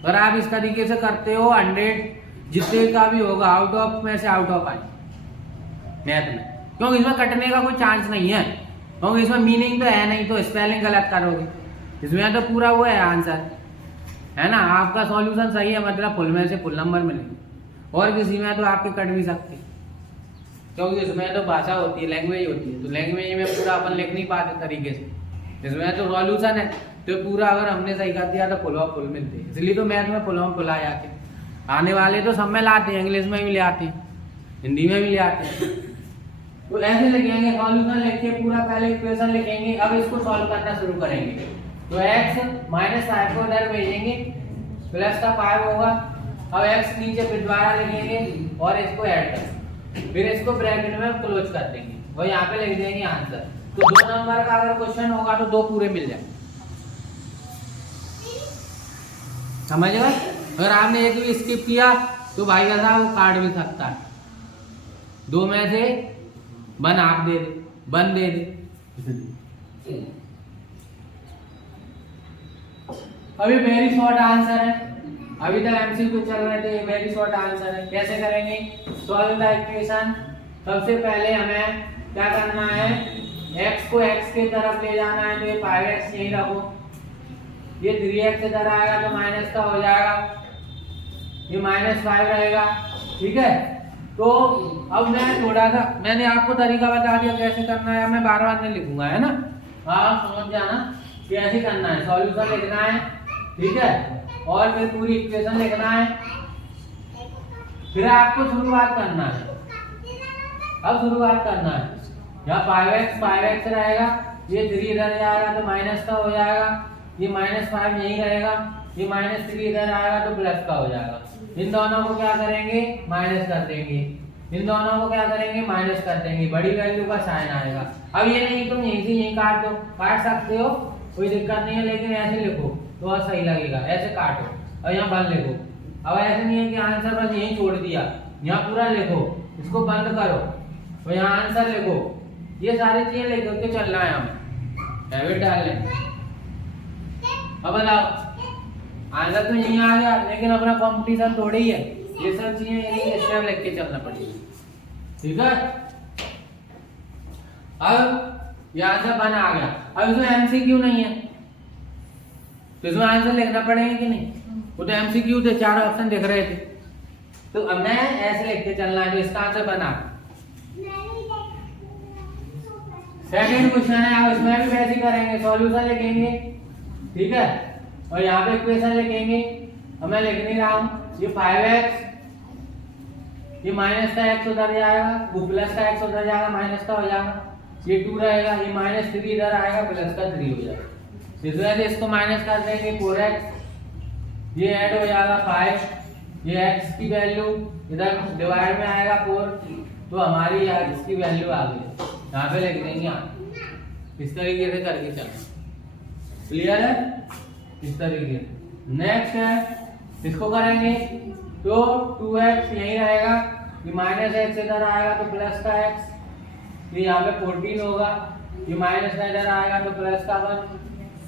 और आप इस तरीके से करते हो 100 जितने का भी होगा आउट ऑफ में से आउट ऑफ आए मैथ में, क्योंकि इसमें कटने का कोई चांस नहीं है, क्योंकि इसमें मीनिंग तो है नहीं, तो स्पेलिंग गलत करोगे, इसमें तो पूरा वो है आंसर, है ना। आपका सॉल्यूशन सही है मतलब फुल में से फुल नंबर मिलेंगे, और किसी में तो आपके कट भी सकते, क्योंकि इसमें तो भाषा होती है, लैंग्वेज होती है, तो लैंग्वेज में पूरा अपन लिख नहीं पाते तरीके से, इसमें तो सॉल्यूशन है तो पूरा अगर हमने सही कर दिया तो फुल ऑफ फुल मिलते हैं, इसलिए तो मैथ में फुल ऑफ फुल आ जाते हैं। आने वाले तो सब में लाते हैं, इंग्लिश में भी ले आते हैं, हिंदी में भी ले आते हैं, तो ऐसे लिखेंगे सॉल्यूशन लिख के पूरा पहले इक्वेशन लिखेंगे, अब इसको सॉल्व करना शुरू करेंगे, तो x -5 को इधर भेजेंगे, प्लस का 5 होगा, अब x नीचे फिर दोबारा लिखेंगे और इसको ऐड करेंगे, फिर इसको ब्रैकेट में क्लोज कर देंगे और यहाँ पे लिख देंगे आंसर। तो 2 नंबर का अगर क्वेश्चन होगा तो 2 पूरे मिल जाए, समझ गए। अगर आपने एक भी स्किप किया तो भाई ऐसा वो काट भी सकता है, 2 में से 1 आप दे दे, 1 दे दे। अभी वेरी शॉर्ट आंसर है, अभी तक एमसीक्यू चल रहे थे, वेरी शॉर्ट आंसर है। कैसे करेंगे, सॉल्व द इक्वेशन। सबसे पहले हमें क्या करना है, x को x के तरफ ले जाना है, तो ये 5x यही रखो, ये 3x इधर आएगा तो माइनस का हो जाएगा, ये -5 रहेगा। ठीक है, तो अब मैं थोड़ा सा मैंने आपको तरीका बता दिया कैसे करना है, मैं बार बार नहीं लिखूंगा, है ना, आप समझ जाना कैसे करना है। सॉल्यूशन लिखना है, ठीक है, और फिर पूरी इक्वेशन लिखना है, फिर आपको शुरुआत करना है। अब शुरुआत करना है, यहाँ 5x रहेगा, ये 3 इधर जाएगा तो माइनस का हो जाएगा, ये -5 यहीं रहेगा, ये -3 इधर आएगा तो प्लस का हो जाएगा। इन दोनों को क्या करेंगे, माइनस कर देंगे, इन दोनों को क्या करेंगे, माइनस कर देंगे, बड़ी वैल्यू का साइन आएगा। अब ये नहीं तुम यहीं से यहीं काट दो, काट सकते हो, कोई दिक्कत नहीं है, लेकिन ऐसे लिखो तो और सही लगेगा, ऐसे काटो और यहाँ बंद लिखो। अब ऐसे नहीं है कि आंसर बस यहीं छोड़ दिया, यहाँ पूरा लिखो, इसको बंद करो और यहाँ आंसर लिखो, ये सारी चीजें लिख के चलना है, हम हैबिट डाल लें। अब बताओ, आंसर तो यहीं आ गया, लेकिन अपना कंपटीशन थोड़ी ही है, ये सब चीजें यही स्टेप लिख के चलना पड़ेगा। ठीक है, अब ये आंसर बना आ गया। अब इसमें एमसीक्यू नहीं है तो इसमें आंसर लिखना पड़ेगा कि नहीं, वो तो एमसीक्यू थे, 4 ऑप्शन दिख रहे थे, तो अब मैं ऐसे लिख के चलना है, तो इसका आंसर बना। सेकंड क्वेश्चन है, आप इसमें भी वैसे करेंगे, सॉल्यूशन लिखेंगे, ठीक है, और यहाँ पे इक्वेशन लिखेंगे। अब मैं लिख नहीं रहा हूँ, ये 5x, ये माइनस का x उधर जाएगा, वो प्लस का x उधर जाएगा, माइनस का हो जाएगा, ये 2 रहेगा, ये -3 इधर आएगा, प्लस का 3 हो जाएगा। इस वजह से इसको माइनस कर देंगे, 4x, ये ऐड हो जाएगा 5, ये x की वैल्यू इधर डिवाइड में आएगा 4, तो हमारी x की वैल्यू आ गई, यहाँ पे लिख देंगे। इस तरीके से करके चलना, क्लियर है, इस तरीके से। नेक्स्ट है, इसको करेंगे तो 2x यही रहेगा, ये -x इधर आएगा तो प्लस का x, ये यहाँ पे 14 होगा, ये माइनस का इधर आएगा तो प्लस का 1,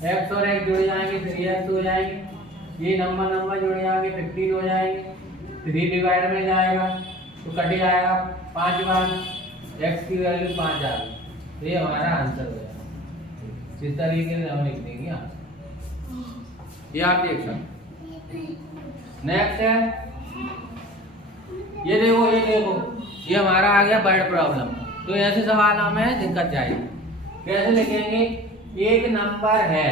x और x जुड़ जाएंगे 3x हो जाएंगे, ये नंबर जुड़ जाएंगे 15 हो जाएंगे, 3 डिवाइड में जाएगा तो कट जाएगा 5 बार, x की वैल्यू 5 आ गई, ये हमारा आंसर हो जाएगा। इस तरीके से हम लिख देंगे आंसर, ये आप देख सकते। नेक्स्ट है, ये देखो ये हमारा आ गया वर्ड प्रॉब्लम, तो ऐसे सवालों में दिक्कत जाएगी। कैसे लिखेंगे, एक नंबर है,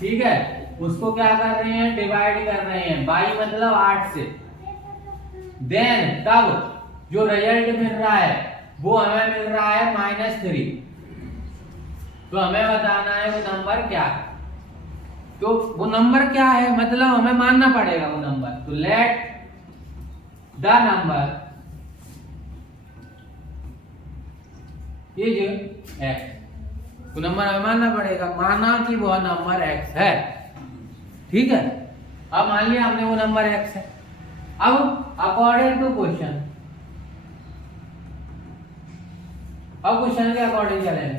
ठीक है, उसको क्या कर रहे हैं, डिवाइड कर रहे हैं, बाई मतलब 8 से, देन तब जो रिजल्ट मिल रहा है वो हमें मिल रहा है -3, तो हमें बताना है वो नंबर क्या है। तो वो नंबर क्या है, मतलब हमें मानना पड़ेगा वो नंबर, तो लेट द नंबर ये जो x, तो नंबर हमें मानना पड़ेगा, माना कि वो नंबर x है, ठीक है। अब मान लिया हमने वो नंबर x है, अब अकॉर्डिंग टू क्वेश्चन, अब क्वेश्चन के अकॉर्डिंग चलेंगे,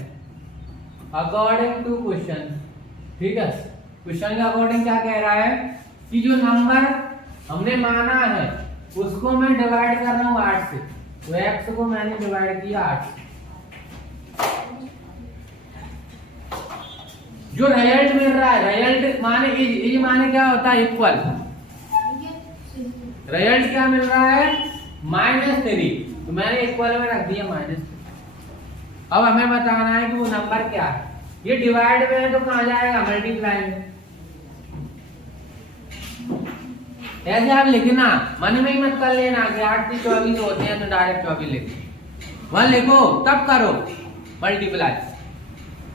अकॉर्डिंग टू क्वेश्चन, ठीक है। क्वेश्चन के अकॉर्डिंग क्या कह रहा है कि जो नंबर हमने माना है उसको मैं डिवाइड कर रहा हूँ 8 से, तो x को मैंने डिवाइड किया 8 से, जो रिजल्ट मिल रहा है, रिजल्ट माने ये माने क्या होता है, इक्वल, रिजल्ट क्या मिल रहा है -3, तो मैंने इक्वल में रख दिया -3। अब हमें बताना है कि वो नंबर क्या है, ये डिवाइड में है तो कहां जाएगा, मल्टीप्लाई में। ऐसे आप लिखना, मन में ही मत कर लेना कि 8 से 24 होते हैं तो डायरेक्ट 24 लिखो, वहां लिखो तब करो मल्टीप्लाई।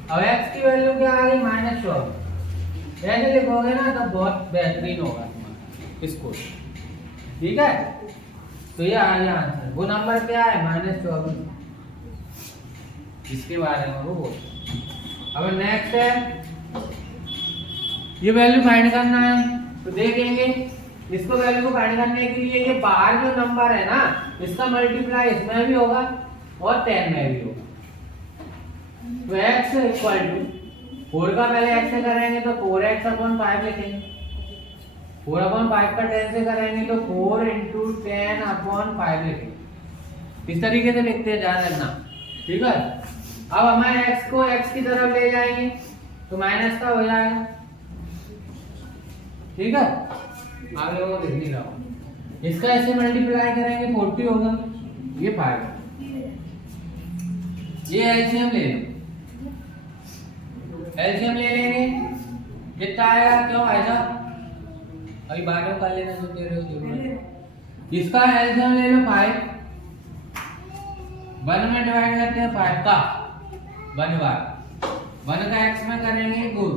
अब x की वैल्यू क्या आ गई, -24, ऐसे लिखोगे ना तब बहुत बेहतरीन होगा तुम्हारा इसको, ठीक है। तो ये आ गया आंसर, वो नंबर क्या है -24, जिसके बारे में वो बोलते। अब नेक्स्ट है, ये वैल्यू फाइंड करना है, तो देखेंगे इसको वैल्यू को फाइंड करने के लिए ये बाहर जो नंबर है ना इसका मल्टीप्लाई इसमें भी होगा और 10 में भी होगा, तो x इक्वल टू 4 का पहले x से करेंगे तो 4x अपॉन 5 लिखेंगे, 4 अपॉन 5 का 10 से करेंगे तो 4 इंटू 10 अपॉन 5 लिखेंगे। इस तरीके से लिखते हैं, ध्यान रखना, ठीक है। अब हमें x को x की तरफ ले जाएंगे तो माइनस का हो जाएगा, ठीक है। आप लोगों को दिख नहीं रहा हूं। इसका ऐसे मल्टीप्लाई करेंगे 40 होगा, ये 5। ये एलसीएम ले लो, एलसीएम ले लेंगे कितना आएगा, क्यों आएगा अभी बाद में कर लेना जो दे रहे हो जरूरत। इसका एलसीएम ले लो 5, 1 में डिवाइड करते हैं 5 का 1 बार, 1 का x में करेंगे गुड,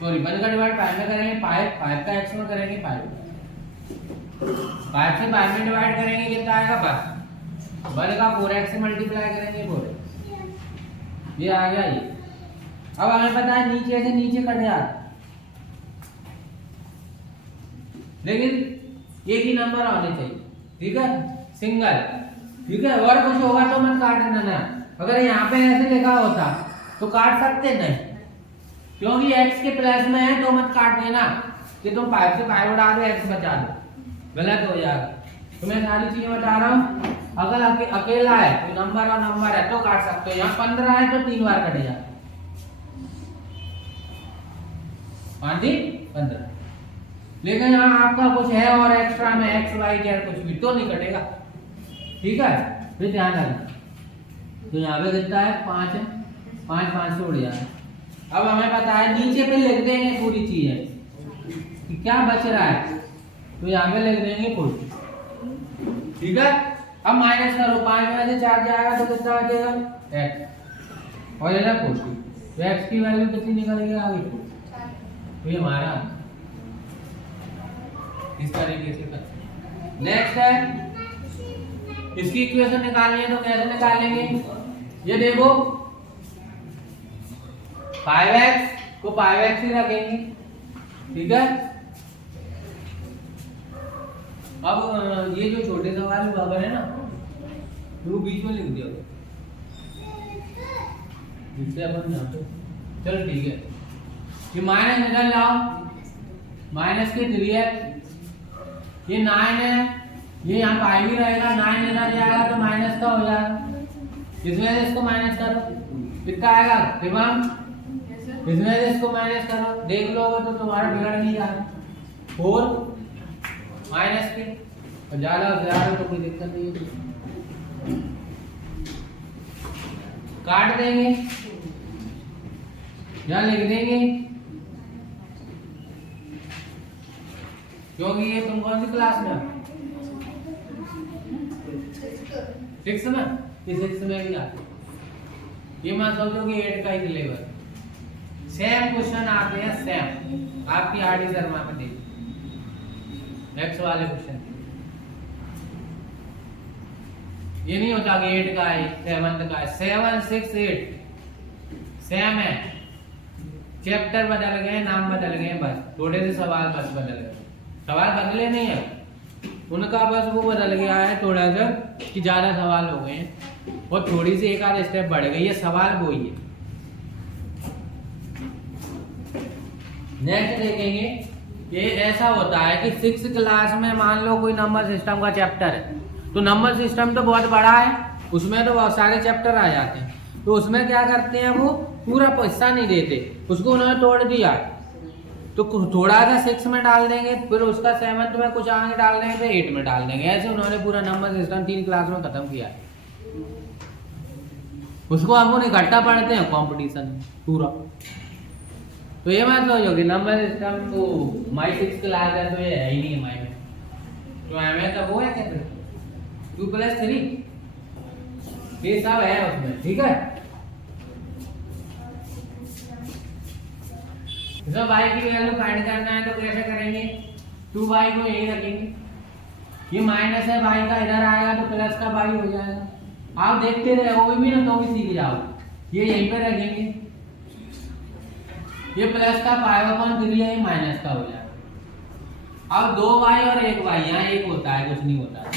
सॉरी 1 का डिवाइड 5 में करेंगे 5, 5 का x में करेंगे 5, 5 से 5 में डिवाइड करेंगे कितना आएगा 5, 1 का 4x से मल्टीप्लाई करेंगे 4x, ये आ गया ये। अब हमें पता है नीचे से नीचे कट जाता, लेकिन एक ही नंबर आने चाहिए, ठीक है, सिंगल, ठीक है, और कुछ होगा तो मत काटना ना। अगर यहाँ पे ऐसे लिखा होता तो काट सकते नहीं, क्योंकि x के प्लस में है तो मत काट देना कि तुम 5 से 5 उड़ा दो x बचा दो, गलत हो जाएगा। तो मैं सारी चीजें बता रहा हूँ, अगर अकेला है तो नंबर और नंबर है तो काट सकते हो। यहाँ 15 है तो 3 बार कट जाए, 15, लेकिन यहाँ आपका कुछ है और एक्स्ट्रा में x y z कुछ भी तो नहीं कटेगा, ठीक है, फिर ध्यान रखना। तो यहाँ पे कितना है 5 है, 5 से उड़ जाए। अब हमें पता है नीचे पे लिख देंगे पूरी चीजें कि क्या बच रहा है, तो यहाँ पे लिख देंगे 40, ठीक है। अब माइनस करो, 5 में से 4 जाएगा तो कितना बचेगा x, और ये 40, तो x की वैल्यू कितनी निकलेगी आगे, तो ये हमारा इस तरीके से करते हैं। नेक्स्ट है इसकी इक्वेशन निकालनी है, तो कैसे निकालेंगे, ये देखो 5x को 5x ही रखेंगे, ठीक है। अब ये जो छोटे सवाल बराबर है ना, वो बीच में लिख दिया, जिससे अपन यहाँ पे चलो ठीक है। ये माइनस निकल जाओ, माइनस के 3x, ये 9 है, ये यहाँ 5 भी रहेगा, 9 निकल जाएगा तो माइनस का हो जाएगा, इसमें से इसको माइनस करो कितना आएगा, इसमें से इसको माइनस करो, देख लोगे तो तुम्हारा बिगड़ नहीं जाएगा, 4 माइनस के, और ज्यादा तो कोई दिक्कत नहीं है, काट देंगे, यहाँ लिख देंगे, क्योंकि ये तुम कौन सी क्लास में, 6 में, ये 6 में भी आते, ये मत सोचो कि 8 का ही सिलेबस, सेम क्वेश्चन आते हैं, सेम आपकी आरडी शर्मा में देखिए एक्स वाले क्वेश्चन, ये नहीं होता कि 8 का है 7 का है, 7 6 8 सेम है, चैप्टर बदल गए, नाम बदल गए, बस थोड़े से सवाल बस बदल गए, सवाल बदले नहीं है उनका, बस वो बदल गया है थोड़ा सा कि ज्यादा सवाल हो गए हैं और थोड़ी सी एक आध स्टेप बढ़ गई है, सवाल वो ही है। नेक्स्ट देखेंगे, ये ऐसा होता है कि 6 क्लास में मान लो कोई नंबर सिस्टम का चैप्टर है, तो नंबर सिस्टम तो बहुत बड़ा है, उसमें तो बहुत सारे चैप्टर आ जाते हैं, तो उसमें क्या करते हैं वो पूरा पैसा नहीं देते, उसको उन्होंने तोड़ दिया तो थोड़ा सा 6 में डाल देंगे, फिर उसका 7th में कुछ आगे डाल देंगे, फिर 8 में डाल देंगे, ऐसे उन्होंने पूरा नंबर सिस्टम 3 क्लास में खत्म किया है। उसको हम लोग इकट्ठा पढ़ते हैं कंपटीशन पूरा, तो ये मत सोचो कि नंबर सिस्टम तो माई 6 क्लास है तो ये है ही नहीं माई में, तो हमें तो वो है क्या 2+3 ये सब है उसमें, ठीक है। इसमें y की वैल्यू फाइंड करना है तो कैसे करेंगे, 2y को यही रखेंगे, ये माइनस है y का, इधर आएगा तो प्लस का y हो जाएगा, आप देखते रहोगे भी ना तो भी सीख जाओगे, ये यहीं पे रखेंगे, ये प्लस का 5/3 है, ये माइनस का हो जाएगा। अब 2y और 1y, यहाँ 1 होता है कुछ नहीं होता है,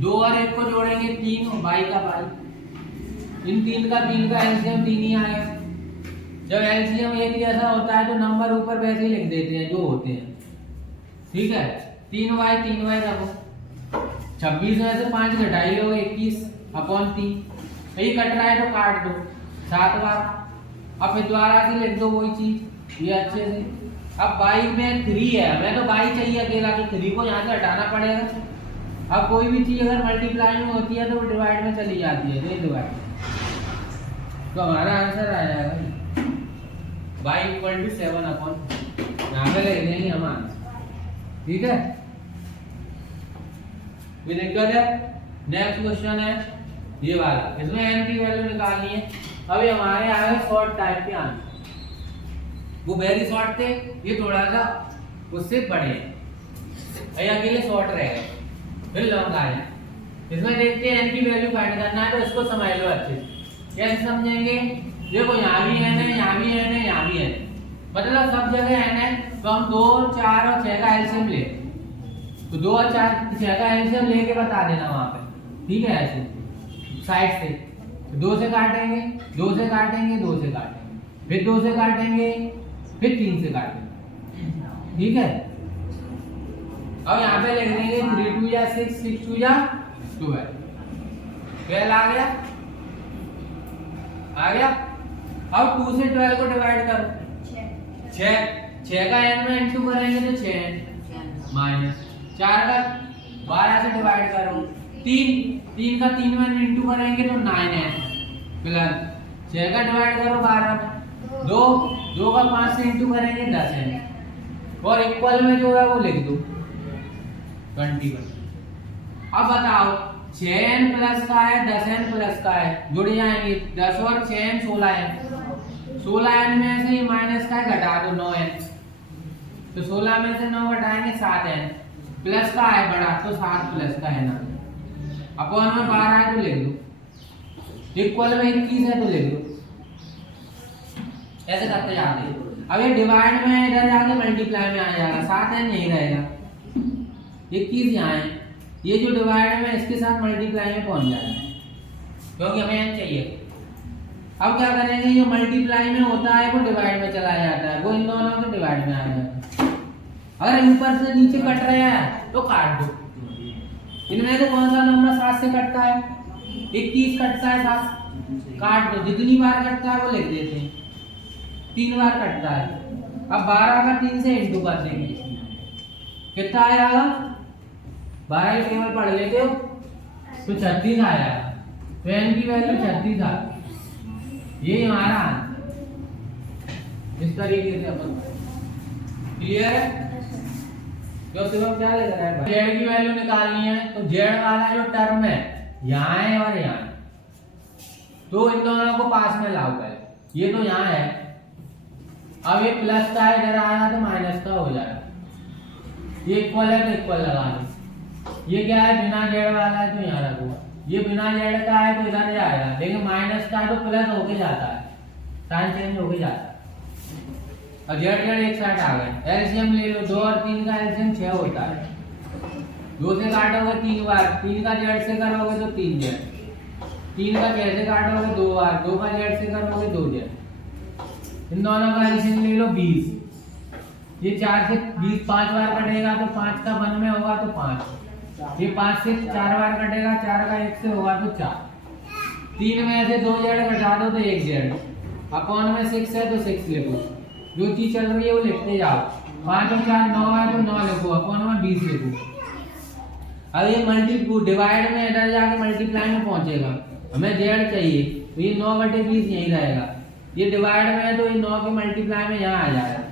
2 और 1 को जोड़ेंगे 3, y का y, इन 3 का एलसीएम 3 ही आएगा। जब एलसीएम एक जैसा होता है तो नंबर ऊपर वैसे ही लिख देते हैं जो होते हैं, ठीक है। 3y रखो, 26 में से 5 घटाई लो, 21/3, यही कट रहा है तो काट दो 7 बार, अब फिर दोबारा से लिख दो वही चीज ये अच्छे से। अब y में 3 है, हमें तो y चाहिए अकेला, तो 3 को यहाँ से हटाना पड़ेगा, अब कोई भी चीज अगर मल्टीप्लाई में होती है तो वो डिवाइड में चली जाती है, तो ये डिवाइड, तो हमारा आंसर आ जाएगा y इक्वल टू 7/, यहाँ पे लिख देंगे हम आंसर। ठीक है, कोई दिक्कत है? नेक्स्ट क्वेश्चन है ये वाला, इसमें n की वैल्यू निकालनी है। अभी हमारे आए शॉर्ट टाइप के आंसर, वो वेरी शॉर्ट थे, ये थोड़ा सा उससे बड़े हैं, यहाँ के लिए शॉर्ट रहेगा, फिर लॉन्ग आ जाए। इसमें देखते हैं n की वैल्यू फाइंड करना है, तो इसको समझ लो अच्छे से। कैसे समझेंगे? देखो यहाँ भी n है, यहाँ भी n है, यहाँ भी n है, मतलब सब जगह n है, तो हम 2, 4 और 6 का एलसीएम ले, तो 2 और 4 6 का एलसीएम लेके बता देना वहां पे। ठीक है, ऐसे साइड से 2 से काटेंगे, 2 से काटेंगे, 2 से काटेंगे, फिर 2 से काटेंगे, फिर 3 से काटेंगे। ठीक है, अब यहाँ पे लिख देंगे 3 2 या 6, 6 2 या 12, 12 आ गया, आ गया। अब 2 से 12 को डिवाइड करो, 6 का n में इंटू करेंगे तो 6 माइनस 4 का 12 से डिवाइड करो, 3 का 3 में इंटू करेंगे तो 9n प्लस 6 का डिवाइड करो 12 में, 2 का 5 से इंटू करेंगे 10n, और इक्वल में जो है वो लिख दो 21। अब बताओ 6n प्लस का है, 10n प्लस का है, जुड़ जाएंगे, 10 और 6n 16n, 16n में से माइनस का घटा दो 9n, तो 16 में से 9 घटाएंगे 7n, प्लस का है बड़ा तो 7 प्लस का है ना, अपॉन में 12 है तो लिख दो, इक्वल में 21 है तो लिख दो, ऐसे करते जाते हैं। अब ये डिवाइड में इधर जाके मल्टीप्लाई में आ जाएगा, 7n यही रहेगा, 21 यहाँ है, ये जो डिवाइड में इसके साथ मल्टीप्लाई में पहुंच जाएगा, क्योंकि हमें n चाहिए। अब क्या करेंगे, जो मल्टीप्लाई में होता है वो डिवाइड में चला जाता है, वो इन दोनों के डिवाइड में आ जाएगा। अगर ऊपर से नीचे कट रहे हैं तो काट दो, इनमें तो कौन सा नंबर 7 से कटता है, 21 कटता है 7, काट दो, जितनी बार कटता है वो लिख देते हैं, 3 बार कटता है। अब 12 का 3 से इंटू कर देंगे, कितना आएगा, 12 की टेबल पढ़ लेते हो तो 36 आया, तो n की वैल्यू 36 आ, ये हमारा आंसर। इस तरीके से अपन क्लियर है। जो सिर्फ क्या लेकर आए, z की वैल्यू निकालनी है, तो z वाला जो टर्म है यहाँ है और यहाँ है, तो इन दोनों को पास में लाओ पहले, ये तो यहाँ है, अब ये प्लस का है, इधर आया तो माइनस का हो जाएगा, ये इक्वल है तो इक्वल लगा दो, ये क्या है बिना z वाला है तो यहाँ रखो, ये बिना z का है तो इधर जाएगा, लेकिन माइनस का है तो प्लस होके जाता है, साइन चेंज होके जाता है, और z एक साइड आ गए। एलसीएम ले लो, 2 और 3 का एलसीएम 6 होता है, 2 से काटोगे 3 बार, 3 का z से करोगे तो 3z, 3 का z से काटोगे 2 बार, 2 का z से करोगे 2z, इन दोनों का एलसीएम ले लो 20, ये 4 से 20 5 बार कटेगा तो 5 का 1 में होगा तो 5, ये 5 से 4 बार कटेगा, 4 का 1 से होगा तो 4, 3 में से 2z घटा दो तो 1z, अपॉन में 6 है तो 6 लिखो, जो चीज चल रही है वो लिखते जाओ, 5 और 4 9 है तो 9 लिखो, अपॉन में 20 लिखो। अब ये मल्टीप्लाई डिवाइड में इधर जाके मल्टीप्लाई में पहुंचेगा, हमें z चाहिए तो ये 9/20 यहीं रहेगा, ये डिवाइड में है तो ये 9 के मल्टीप्लाई में यहाँ आ जाएगा।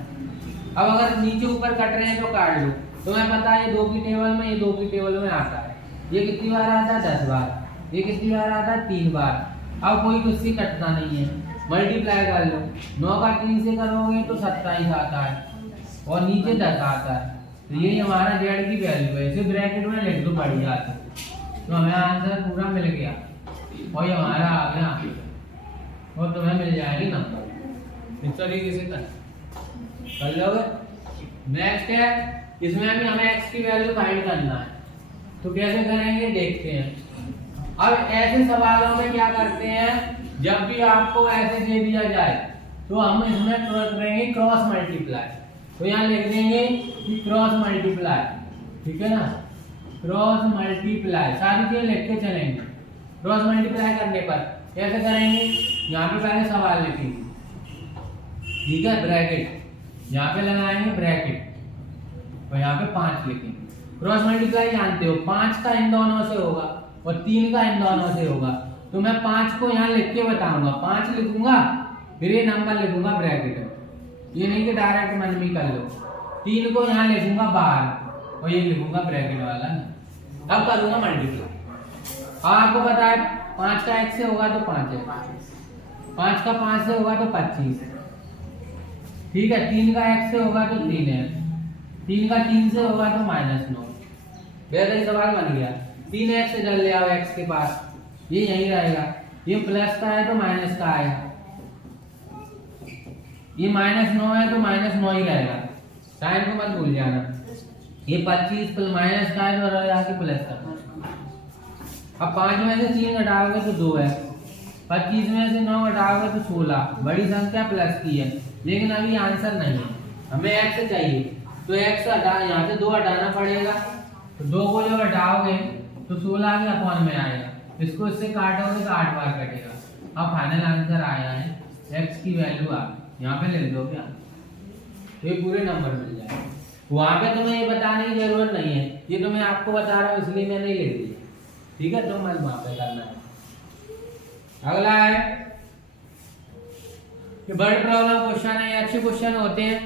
अब अगर नीचे ऊपर कट रहे हैं तो काट लो, तुम्हें पता है ये 2 की टेबल में, ये 2 की टेबल में आता है, ये कितनी बार आता है 10 बार, ये कितनी बार आता है 3 बार। अब कोई कुछ से कटता नहीं है, मल्टीप्लाई कर लो, 9 का 3 से करोगे तो 27 आता है, और नीचे 10 आता है, तो ये हमारा z की वैल्यू है, इसे ब्रैकेट में लिख दो बढ़ जाता, तो हमें आंसर पूरा मिल गया, और ये हमारा आ गया, और तुम्हें मिल जाएगी नंबर। इस तरीके से कर लोगे। नेक्स्ट है, इसमें भी हमें x की वैल्यू फाइंड करना है, तो कैसे करेंगे देखते हैं। अब ऐसे सवालों में क्या करते हैं, जब भी आपको ऐसे दे दिया जाए तो हम इसमें करेंगे क्रॉस मल्टीप्लाई, तो यहाँ लिख देंगे कि क्रॉस मल्टीप्लाई, ठीक है ना, क्रॉस मल्टीप्लाई सारी चीजें लिख के चलेंगे। क्रॉस मल्टीप्लाई करने पर कैसे करेंगे, यहाँ पे पहले सवाल लिखेंगे, ठीक है, ब्रैकेट यहाँ पे लगाएंगे ब्रैकेट, और यहाँ पे 5 लिखेंगे, क्रॉस मल्टीप्लाई जानते हो, 5 का इन दोनों से होगा और 3 का इन दोनों से होगा। तो मैं 5 को यहाँ लिख के बताऊंगा, 5 लिखूंगा फिर ये नंबर लिखूंगा ब्रैकेट में, ये नहीं कि डायरेक्ट मन में कर लो। 3 को यहाँ लिखूंगा बाहर और ये लिखूंगा ब्रैकेट वाला ना। अब करूंगा मल्टीप्लाई। आपको पता है 5 का x से होगा तो 5 है, 5 का 5 से होगा तो 25, ठीक है। 3 का x से होगा तो 3 है, 3 का 3 से होगा तो -9। वैसे ही सवाल बन गया। 3x से चल ले आओ x के पास, ये यही रहेगा। ये प्लस का है तो माइनस का आएगा, ये -9 है तो -9 ही रहेगा, साइन को मत भूल जाना। ये 25 प्लस माइनस का है तो रहेगा कि प्लस का। अब 5 में से 3 घटाओगे तो 2 है, 25 में से 9 घटाओगे तो 16। बड़ी संख्या प्लस की है, लेकिन अभी आंसर नहीं है, हमें x चाहिए। तो x हटा, यहाँ से 2 हटाना पड़ेगा, तो 2 को जब हटाओगे तो 16 के अपॉन में आएगा, इसको इससे काटोगे तो 8 बार कटेगा। अब फाइनल आंसर आया है, x की वैल्यू आ, यहाँ पे लिख दो क्या, तो ये पूरे नंबर मिल जाएगा। वहाँ पे तुम्हें ये बताने की जरूरत नहीं है, ये तो मैं आपको बता रहा हूँ इसलिए मैंने लिख दिया, ठीक है। तो मैं वहाँ पे करना है। अगला है कि बर्ड प्रॉब्लम क्वेश्चन है, ये अच्छे क्वेश्चन होते हैं,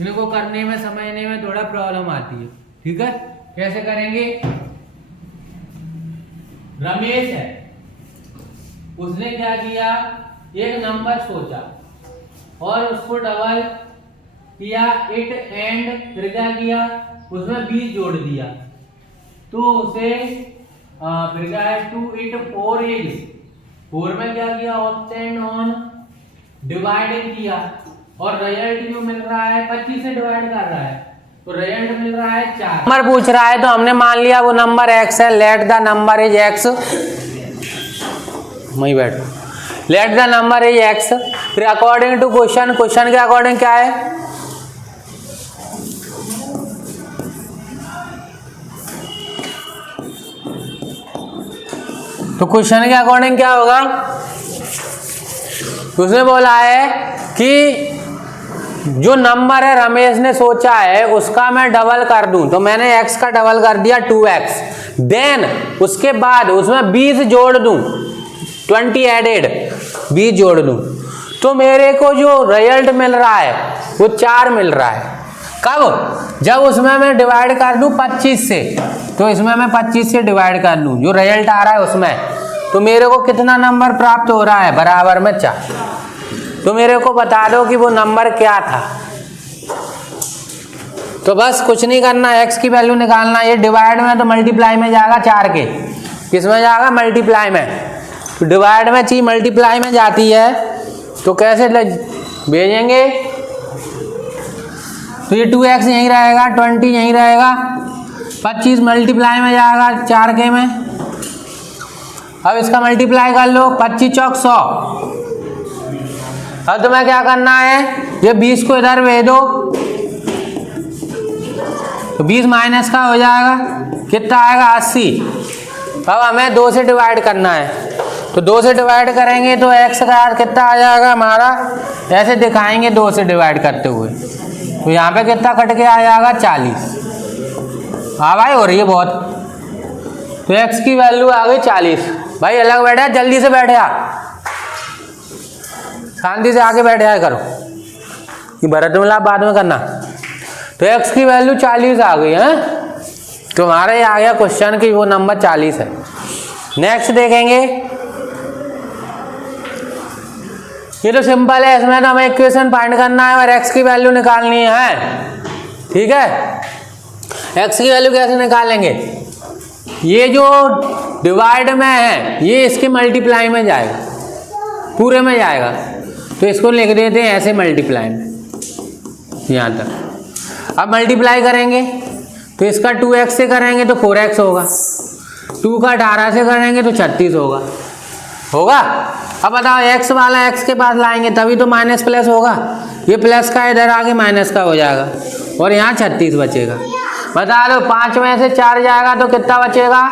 इनको करने में समझने में थोड़ा प्रॉब्लम आती है, ठीक है। कैसे करेंगे? रमेश है, उसने क्या किया, एक नंबर सोचा और उसको डबल किया, इट एंड फिर क्या किया, उसमें 20 जोड़ दिया, तो उसे फिर क्या है, टू इट 4 इज 4 में क्या किया, ऑप्टेंड ऑन डिवाइडेड किया और रिजल्ट जो मिल रहा है 25 से डिवाइड कर रहा है, तो रिजल्ट मिल रहा है 4। नंबर पूछ रहा है तो हमने मान लिया वो नंबर x है, let the number is x, वहीं बैठ, let the number is x। फिर अकॉर्डिंग टू क्वेश्चन, क्वेश्चन के अकॉर्डिंग क्या है, तो क्वेश्चन के अकॉर्डिंग क्या होगा, उसने बोला है कि जो नंबर है रमेश ने सोचा है उसका मैं डबल कर दूं, तो मैंने x का डबल कर दिया 2x, देन उसके बाद उसमें 20 जोड़ दूं, 20 एडेड 20 जोड़ दूं, तो मेरे को जो रिजल्ट मिल रहा है वो 4 मिल रहा है। कब? जब उसमें मैं डिवाइड कर दूं 25 से, तो इसमें मैं 25 से डिवाइड कर लूं, जो रिजल्ट आ रहा है उसमें, तो मेरे को कितना नंबर प्राप्त हो रहा है, बराबर में 4। तो मेरे को बता दो कि वो नंबर क्या था। तो बस कुछ नहीं करना, x की वैल्यू निकालना, ये डिवाइड में तो मल्टीप्लाई में जाएगा 4 के, किसमें जाएगा, मल्टीप्लाई में। तो डिवाइड में चीज मल्टीप्लाई में जाती है, तो कैसे भेजेंगे, तो ये 2x यहीं रहेगा, 20 यहीं रहेगा, 25 मल्टीप्लाई में जाएगा 4 के में। अब इसका मल्टीप्लाई कर लो, 25 चौक 100। अब तुम्हें क्या करना है, ये 20 को इधर भेज दो, तो 20 माइनस का हो जाएगा, कितना आएगा 80। अब हमें 2 से डिवाइड करना है, तो 2 से डिवाइड करेंगे तो x का कितना आ जाएगा हमारा, ऐसे दिखाएंगे 2 से डिवाइड करते हुए, तो यहाँ पे कितना कट के आ जाएगा 40। हाँ भाई हो रही है बहुत, तो x की वैल्यू आ गई 40। भाई अलग बैठा, जल्दी से बैठे आ, शांति से आके बैठ जाया करो, ये भरत मिलाप बाद में करना। तो x की वैल्यू 40 आ गई है, तो हमारा ये आ गया क्वेश्चन कि वो नंबर 40 है। नेक्स्ट देखेंगे, ये तो सिंपल है, इसमें तो हमें इक्वेशन फाइंड करना है और x की वैल्यू निकालनी है, ठीक है। x की वैल्यू कैसे निकालेंगे, ये जो डिवाइड में है ये इसके मल्टीप्लाई में जाएगा, पूरे में जाएगा, तो इसको लिख देते हैं ऐसे मल्टीप्लाई में यहाँ तक। अब मल्टीप्लाई करेंगे तो इसका 2x से करेंगे तो 4x होगा, 2 का 18 से करेंगे तो 36 होगा। अब बताओ x वाला x के पास लाएंगे तभी तो माइनस प्लस होगा, ये प्लस का इधर आगे माइनस का हो जाएगा और यहाँ 36 बचेगा। बता दो 5 में से 4 जाएगा तो कितना बचेगा,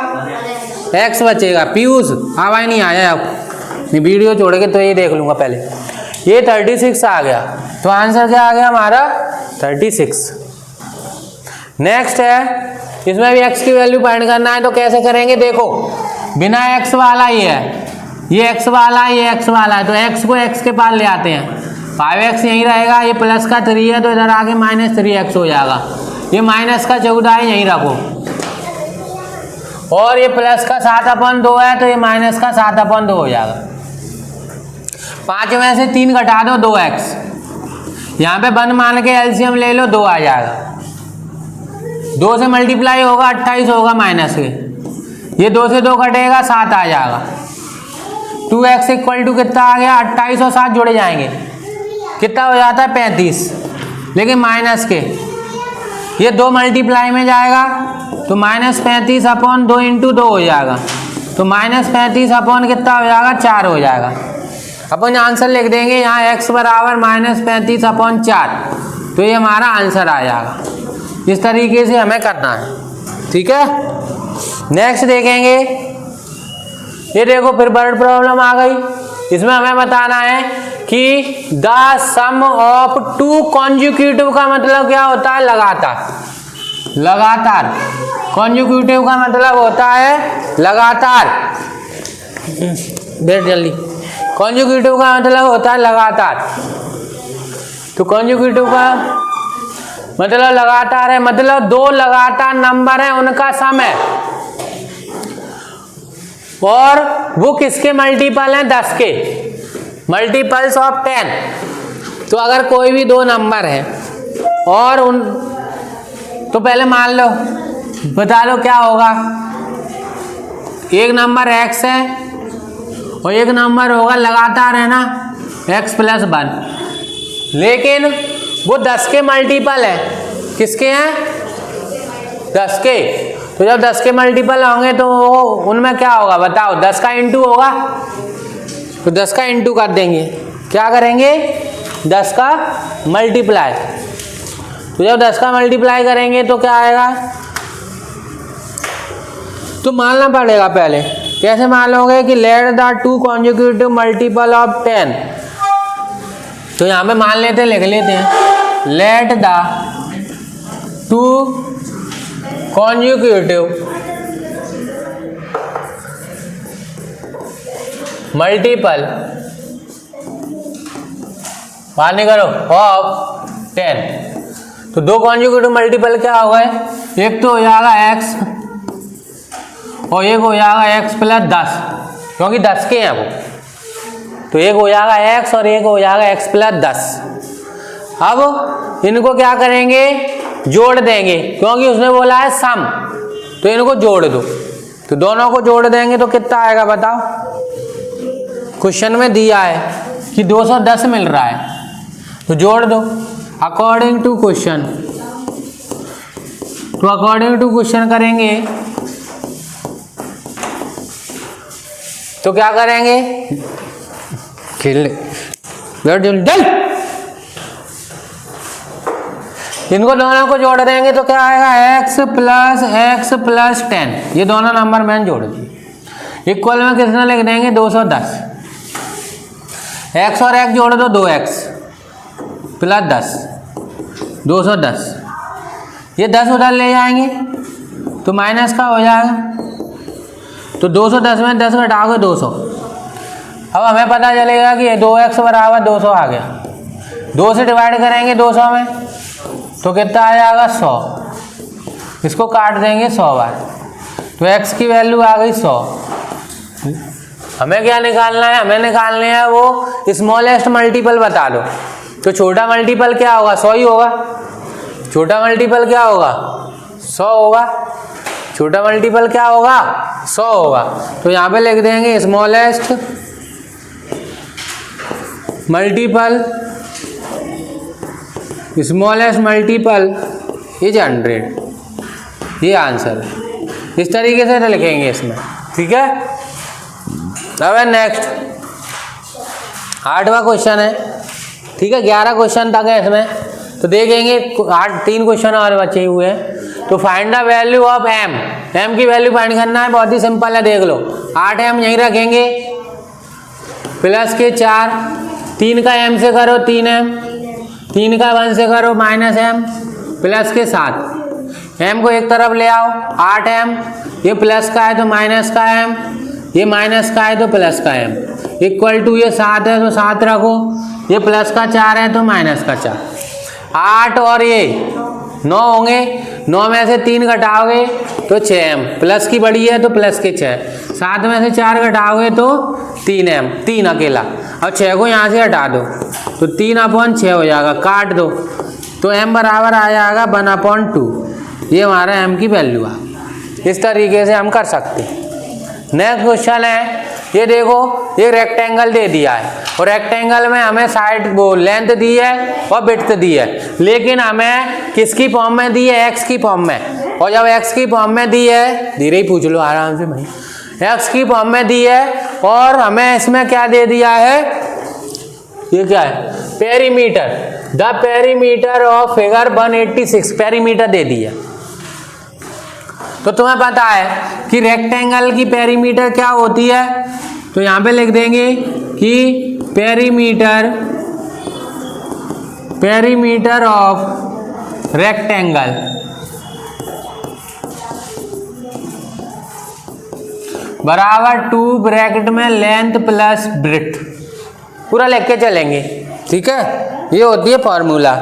x बचेगा। पीयूष आवाज नहीं आया, अब वीडियो छोड़ के तो ये देख लूंगा पहले। ये 36 आ गया, तो आंसर क्या आ गया हमारा 36। नेक्स्ट है इसमें भी x की वैल्यू फाइंड करना है। तो कैसे करेंगे, देखो बिना x वाला ही है, ये x वाला है, ये x वाला है, तो x को x के पास ले आते हैं, 5x यहीं रहेगा, ये प्लस का 3 है तो इधर आके -3x हो जाएगा, ये माइनस का 14 है यहीं रखो, और ये प्लस का 7/2 है तो ये माइनस का 7/2 हो जाएगा। 5 में से 3 घटा दो 2x, यहाँ पे 1 मान के एलसीएम ले लो, 2 आ जाएगा, 2 से मल्टीप्लाई होगा 28 होगा माइनस के, ये 2 से 2 कटेगा 7 आ जाएगा। 2x इक्वल टू कितना आ गया, 28 और 7 जुड़ जाएंगे, कितना हो जाता है 35, लेकिन माइनस के ये 2 मल्टीप्लाई में जाएगा तो -35/2 इंटू 2 हो जाएगा, तो -35 कितना हो जाएगा 4 हो जाएगा। अपन आंसर लिख देंगे यहाँ x बराबर -35/4, तो ये हमारा आंसर आ जाएगा। इस तरीके से हमें करना है, ठीक है। नेक्स्ट देखेंगे, ये देखो फिर वर्ड प्रॉब्लम आ गई, इसमें हमें बताना है कि द सम ऑफ 2 कॉन्जिक्यूटिव का मतलब क्या होता है, लगातार। लगातार कॉन्जिक्यूटिव का मतलब होता है लगातार, देख जल्दी, कॉन्जिक्यूटिव का मतलब होता है लगातार। तो कॉन्जिक्यूटिव का मतलब लगातार है, मतलब 2 लगातार नंबर है उनका सम है, और वो किसके मल्टीपल हैं, 10 के, मल्टीपल्स ऑफ 10। तो अगर कोई भी 2 नंबर है और उन, तो पहले मान लो, बता लो क्या होगा, एक नंबर x है और एक नंबर होगा लगातार है ना x + 1, लेकिन वो 10 के मल्टीपल है, किसके हैं, 10 के। तो जब 10 के मल्टीपल होंगे तो उनमें क्या होगा बताओ, 10 का इंटू होगा, तो 10 का इंटू कर देंगे, क्या करेंगे 10 का मल्टीप्लाई। तो जब 10 का मल्टीप्लाई करेंगे तो क्या आएगा, तो मानना पड़ेगा पहले, कैसे मान लोगे कि let the 2 consecutive multiple of 10। तो यहाँ पे मान लेते हैं, लिख लेते हैं, लेट द 2 कॉन्जिक्यूटिव मल्टीपल, बाहर नहीं करो, ऑफ 10। तो 2 कॉन्जिक्यूटिव मल्टीपल क्या होगा, एक तो हो जाएगा x और एक हो जाएगा x + 10, क्योंकि 10 के हैं वो, तो एक हो जाएगा x और एक हो जाएगा x + 10। अब इनको क्या करेंगे, जोड़ देंगे, क्योंकि उसने बोला है सम, तो इनको जोड़ दो, तो दोनों को जोड़ देंगे तो कितना आएगा बताओ, क्वेश्चन में दिया है कि 210 मिल रहा है, तो जोड़ दो अकॉर्डिंग टू क्वेश्चन। तो अकॉर्डिंग टू क्वेश्चन करेंगे तो क्या करेंगे, इनको दोनों को जोड़ देंगे तो क्या आएगा, x + 10, ये दोनों नंबर मैंने जोड़ दिए, इक्वल में कितना लिख देंगे 210, x और x जोड़ दो 2x + 10, 210, ये 10 उधर ले जाएंगे तो माइनस का हो जाएगा, तो 210 में 10 घटाओगे 200। अब हमें पता चलेगा कि 2x बराबर 200 आ गया, 2 से डिवाइड करेंगे 200 में तो कितना आ जाएगा 100, इसको काट देंगे 100 बार, तो x की वैल्यू आ गई 100। हमें क्या निकालना है, हमें निकालने है वो स्मॉलेस्ट मल्टीपल, बता दो। तो छोटा मल्टीपल क्या होगा, 100 ही होगा, छोटा मल्टीपल क्या होगा 100 होगा, छोटा मल्टीपल क्या होगा 100 होगा। तो यहाँ पे लिख देंगे smallest multiple, smallest multiple is 100, ये आंसर है। इस तरीके से तो लिखेंगे इसमें, ठीक है। अब नेक्स्ट 8वां क्वेश्चन है, ठीक है, 11 क्वेश्चन तक है इसमें, तो देखेंगे 3 क्वेश्चन और बचे हुए हैं। तो find the value of m की वैल्यू फाइंड करना है, बहुत ही सिंपल है, देख लो 8m यहीं रखेंगे, प्लस के 4, 3 का m से करो 3m, 3 का 1 से करो -m, प्लस के 7, m को एक तरफ ले आओ 8m, ये प्लस का है तो माइनस का m, ये माइनस का है तो प्लस का m, इक्वल टू ये 7 है तो 7 रखो, ये प्लस का 4 है तो माइनस का 4, 8 और ये 9 होंगे, 9 में से 3 घटाओगे तो 6m, प्लस की बड़ी है तो प्लस के 6, 7 में से 4 घटाओगे तो 3m, 3 अकेला, और 6 को यहाँ से हटा दो तो 3/6 हो जाएगा, काट दो तो m बराबर आ जाएगा 1/2। ये हमारा m की वैल्यू है। इस तरीके से हम कर सकते हैं। नेक्स्ट क्वेश्चन है, ये देखो ये रेक्टेंगल दे दिया है और रेक्टेंगल में हमें साइड वो लेंथ दी है और विड्थ दी है, लेकिन हमें किसकी फॉर्म में दी है, x की फॉर्म में। और जब x की फॉर्म में दी है, धीरे ही पूछ लो आराम से भाई, x की फॉर्म में दी है और हमें इसमें क्या दे दिया है, ये क्या है, perimeter, the perimeter of figure 186 perimeter दे दिया। तो तुम्हें पता है कि रेक्टेंगल की पेरीमीटर क्या होती है, तो यहां पे लिख देंगे कि पेरीमीटर ऑफ रेक्टेंगल बराबर 2 ब्रैकेट में लेंथ प्लस ब्रेड्थ, पूरा लिख के चलेंगे, ठीक है। ये होती है फॉर्मूला।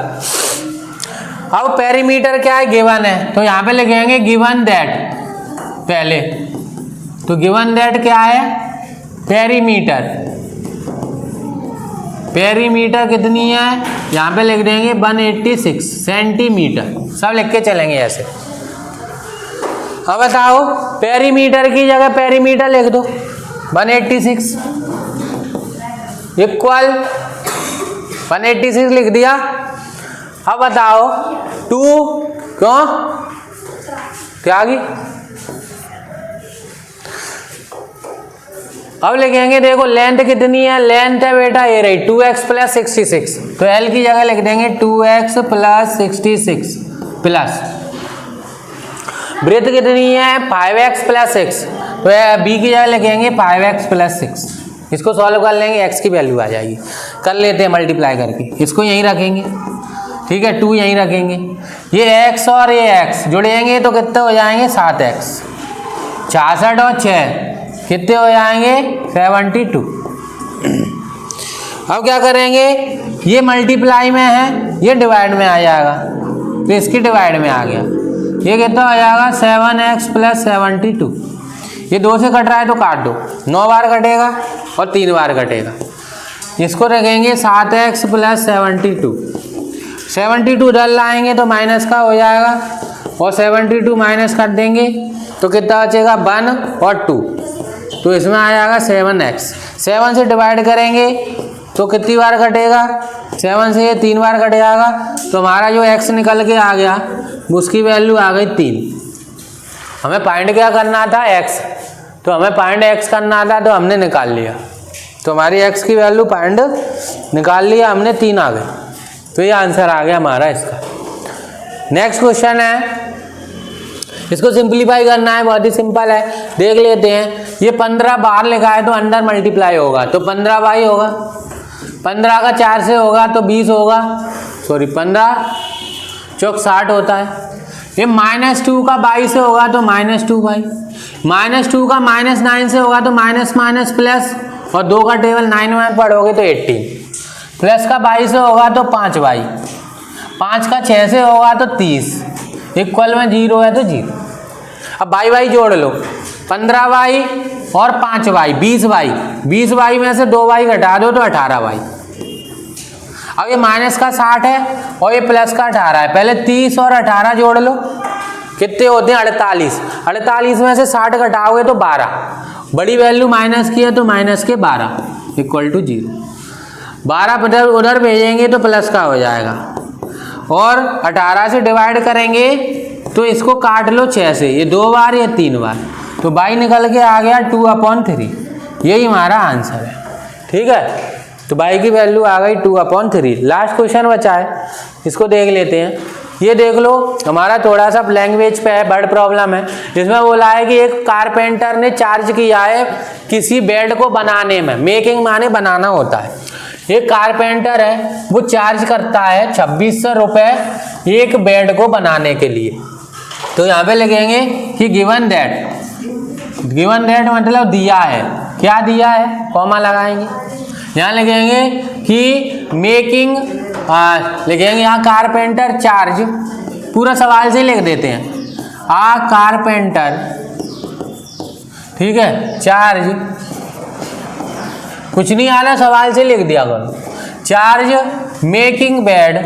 अब पेरीमीटर क्या है, गिवन है, तो यहाँ पे लिखेंगे गिवन दैट पहले, तो गिवन दैट क्या है, पेरीमीटर कितनी है, यहाँ पे लिख देंगे 186 सेंटीमीटर, सब लिख के चलेंगे ऐसे। अब बताओ पेरीमीटर की जगह पेरीमीटर लिख दो, 186 इक्वल 186 लिख दिया। अब बताओ 2 क्यों क्या आ गई, अब लिखेंगे देखो लेंथ कितनी है, लेंथ है बेटा ये रही 2x प्लस 66, तो L की जगह लिख देंगे 2x प्लस 66 प्लस ब्रेथ कितनी है 5x प्लस 6, तो B की जगह लिखेंगे 5x प्लस 6। इसको सॉल्व कर लेंगे, x की वैल्यू आ जाएगी, कर लेते हैं मल्टीप्लाई करके, इसको यहीं रखेंगे, ठीक है, 2 यहीं रखेंगे, ये x और ये x जुड़ेंगे तो कितने हो जाएंगे 7x, 66 और 6 कितने हो जाएंगे 72। अब क्या करेंगे, ये मल्टीप्लाई में है, ये डिवाइड में आ जाएगा, तो इसकी डिवाइड में आ गया, ये कितना हो जाएगा 7x प्लस 72, ये 2 से कट रहा है तो काट दो, 9 बार कटेगा और 3 बार कटेगा, इसको रखेंगे 7x प्लस 72 उधर लाएंगे तो माइनस का हो जाएगा, और 72 माइनस कर देंगे तो कितना बचेगा 1 और 2, तो इसमें आ जाएगा 7x, 7 से डिवाइड करेंगे तो कितनी बार कटेगा, 7 से ये 3 बार कट जाएगा, तो हमारा जो x निकल के आ गया उसकी वैल्यू आ गई 3। हमें फाइंड क्या करना था x, तो हमें फाइंड x करना था तो हमने निकाल लिया, तो हमारी x की वैल्यू फाइंड निकाल लिया हमने, 3 आ गई, तो ये आंसर आ गया हमारा इसका। नेक्स्ट क्वेश्चन है, इसको सिंप्लीफाई करना है, बहुत ही सिंपल है, देख लेते हैं। ये 15 बाहर लिखा है तो अंदर मल्टीप्लाई होगा तो 15 बाई होगा, 15 का 4 से होगा तो 20 होगा, सॉरी 15 चौक 60 होता है। ये -2 का 22 से होगा तो -2 बाई, -2 का -9 से होगा तो माइनस माइनस प्लस, और 2 का टेबल 9 में पढ़ोगे तो 18, प्लस का 22 से होगा तो 5 बाई, 5 का 6 से होगा तो 30, इक्वल में 0 है तो 0। अब बाई बाई जोड़ लो, 15 बाई और 5 बाई 20 बाई, 20 बाई में से 2 बाई घटा दो तो 18 बाई। अब ये माइनस का 60 है और ये प्लस का 18 है, पहले 30 और 18 जोड़ लो, कितने होते हैं 48, 48 में से 60 घटाओगे तो 12, बड़ी वैल्यू माइनस की है तो माइनस के 12 इक्वल टू 0, 12 उधर भेजेंगे तो प्लस का हो जाएगा, और 18 से डिवाइड करेंगे तो इसको काट लो 6 से, ये 2 बार या 3 बार, तो बाई निकल के आ गया 2/3, यही हमारा आंसर है, ठीक है। तो बाई की वैल्यू आ गई 2/3। लास्ट क्वेश्चन बचा है, इसको देख लेते हैं। ये देख लो, हमारा थोड़ा सा लैंग्वेज पे है, वर्ड प्रॉब्लम है। इसमें बोला है कि एक कारपेंटर ने चार्ज किया है किसी बेड को बनाने में, मेकिंग माने बनाना होता है। एक कारपेंटर है, वो चार्ज करता है 2600 रुपये एक बेड को बनाने के लिए। तो यहाँ पे लिखेंगे कि गिवन दैट मतलब दिया है, क्या दिया है, कॉमा लगाएंगे। यहाँ लिखेंगे कि मेकिंग, लिखेंगे यहाँ कारपेंटर चार्ज, पूरा सवाल से लिख देते हैं, कारपेंटर, ठीक है, चार्ज, कुछ नहीं आ रहा सवाल से लिख दिया करो, चार्ज मेकिंग बेड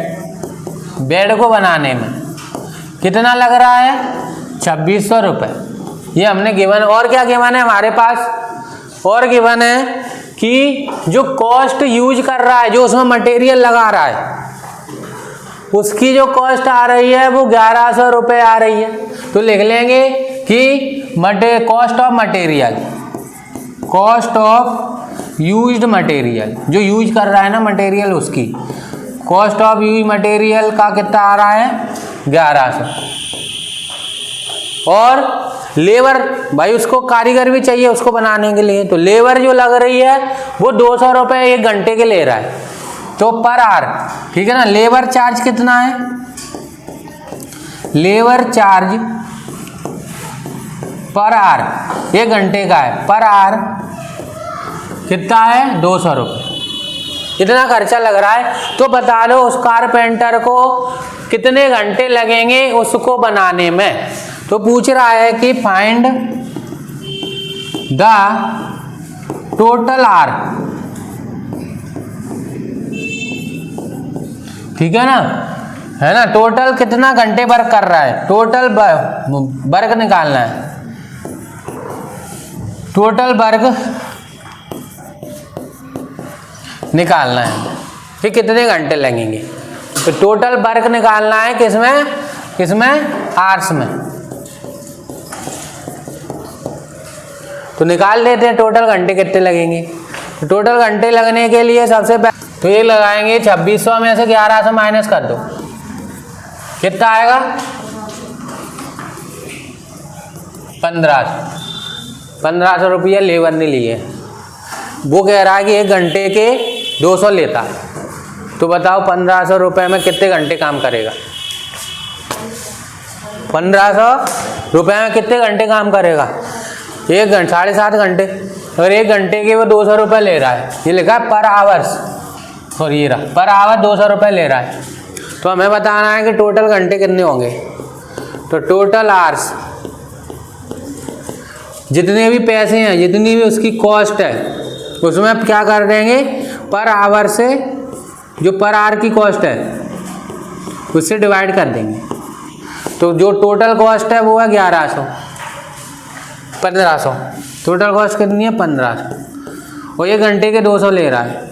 को बनाने में कितना लग रहा है, 2600 रुपये। ये हमने गिवन। और क्या गिवन है हमारे पास, और गिवन है कि जो कॉस्ट यूज कर रहा है, जो उसमें मटेरियल लगा रहा है, उसकी जो कॉस्ट आ रही है वो 1100 रुपये आ रही है। तो लिख लेंगे कि कॉस्ट ऑफ यूज्ड मटेरियल, जो यूज कर रहा है ना मटेरियल, उसकी कॉस्ट ऑफ यूज मटेरियल का कितना आ रहा है, 1100। और लेबर, भाई उसको कारीगर भी चाहिए उसको बनाने के लिए, तो लेबर जो लग रही है वो 200 रुपये 1 घंटे के ले रहा है, तो पर आवर, ठीक है ना। लेबर चार्ज कितना है, लेबर चार्ज पर आवर 1 घंटे का है, पर आवर कितना है, 200 रुपये। इतना खर्चा लग रहा है, तो बता दो उस कारपेंटर को कितने घंटे लगेंगे उसको बनाने में। तो पूछ रहा है कि फाइंड द टोटल आवर, ठीक है ना, टोटल कितना घंटे वर्क कर रहा है, टोटल वर्क निकालना है, टोटल वर्क निकालना है, फिर कितने घंटे लगेंगे। तो टोटल वर्क निकालना है किसमें आवर्स में, तो निकाल देते हैं टोटल घंटे कितने लगेंगे। तो टोटल घंटे लगने के लिए सबसे पहले तो ये लगाएंगे 2600 में से 1100 माइनस कर दो, कितना आएगा, 1500 रुपया लेबर ने लिए। वो कह रहा है कि 1 घंटे के 200 लेता है, तो बताओ 1500 रुपये में कितने घंटे काम करेगा, 1500 रुपये में कितने घंटे काम करेगा, 1 घंटे 7.5 घंटे। और 1 घंटे के वो 200 रुपये ले रहा है, ये लिखा है पर आवर्स, और ये रहा पर आवर 200 रुपये ले रहा है। तो हमें बताना है कि टोटल घंटे कितने होंगे। तो टोटल आवर्स, जितने भी पैसे हैं, जितनी भी उसकी कॉस्ट है, उसमें आप क्या कर देंगे, पर आवर से जो पर आवर की कॉस्ट है उससे डिवाइड कर देंगे। तो जो टोटल कॉस्ट है वो है 1500। टोटल कॉस्ट कितनी है, 1500, और 1 घंटे के 200 ले रहा है,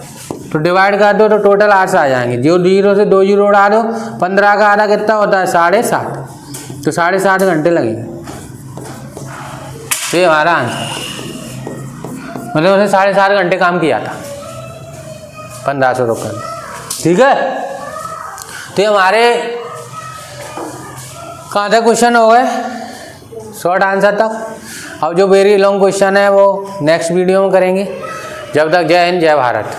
तो डिवाइड कर दो तो टोटल आवर्स आ जाएंगे। जो 0 से 2 जीरो उड़ा दो, 15 का आधा कितना होता है, 7.5, तो 7.5 घंटे लगेंगे। ये हमारा आंसर, मतलब उसने 7.5 घंटे काम किया था 1500 रुपये में, ठीक है। तो ये हमारे कहाँ तक क्वेश्चन हो गए, शॉर्ट आंसर तक। अब जो वेरी लॉन्ग क्वेश्चन है वो नेक्स्ट वीडियो में करेंगे। जब तक जय हिंद, जय भारत।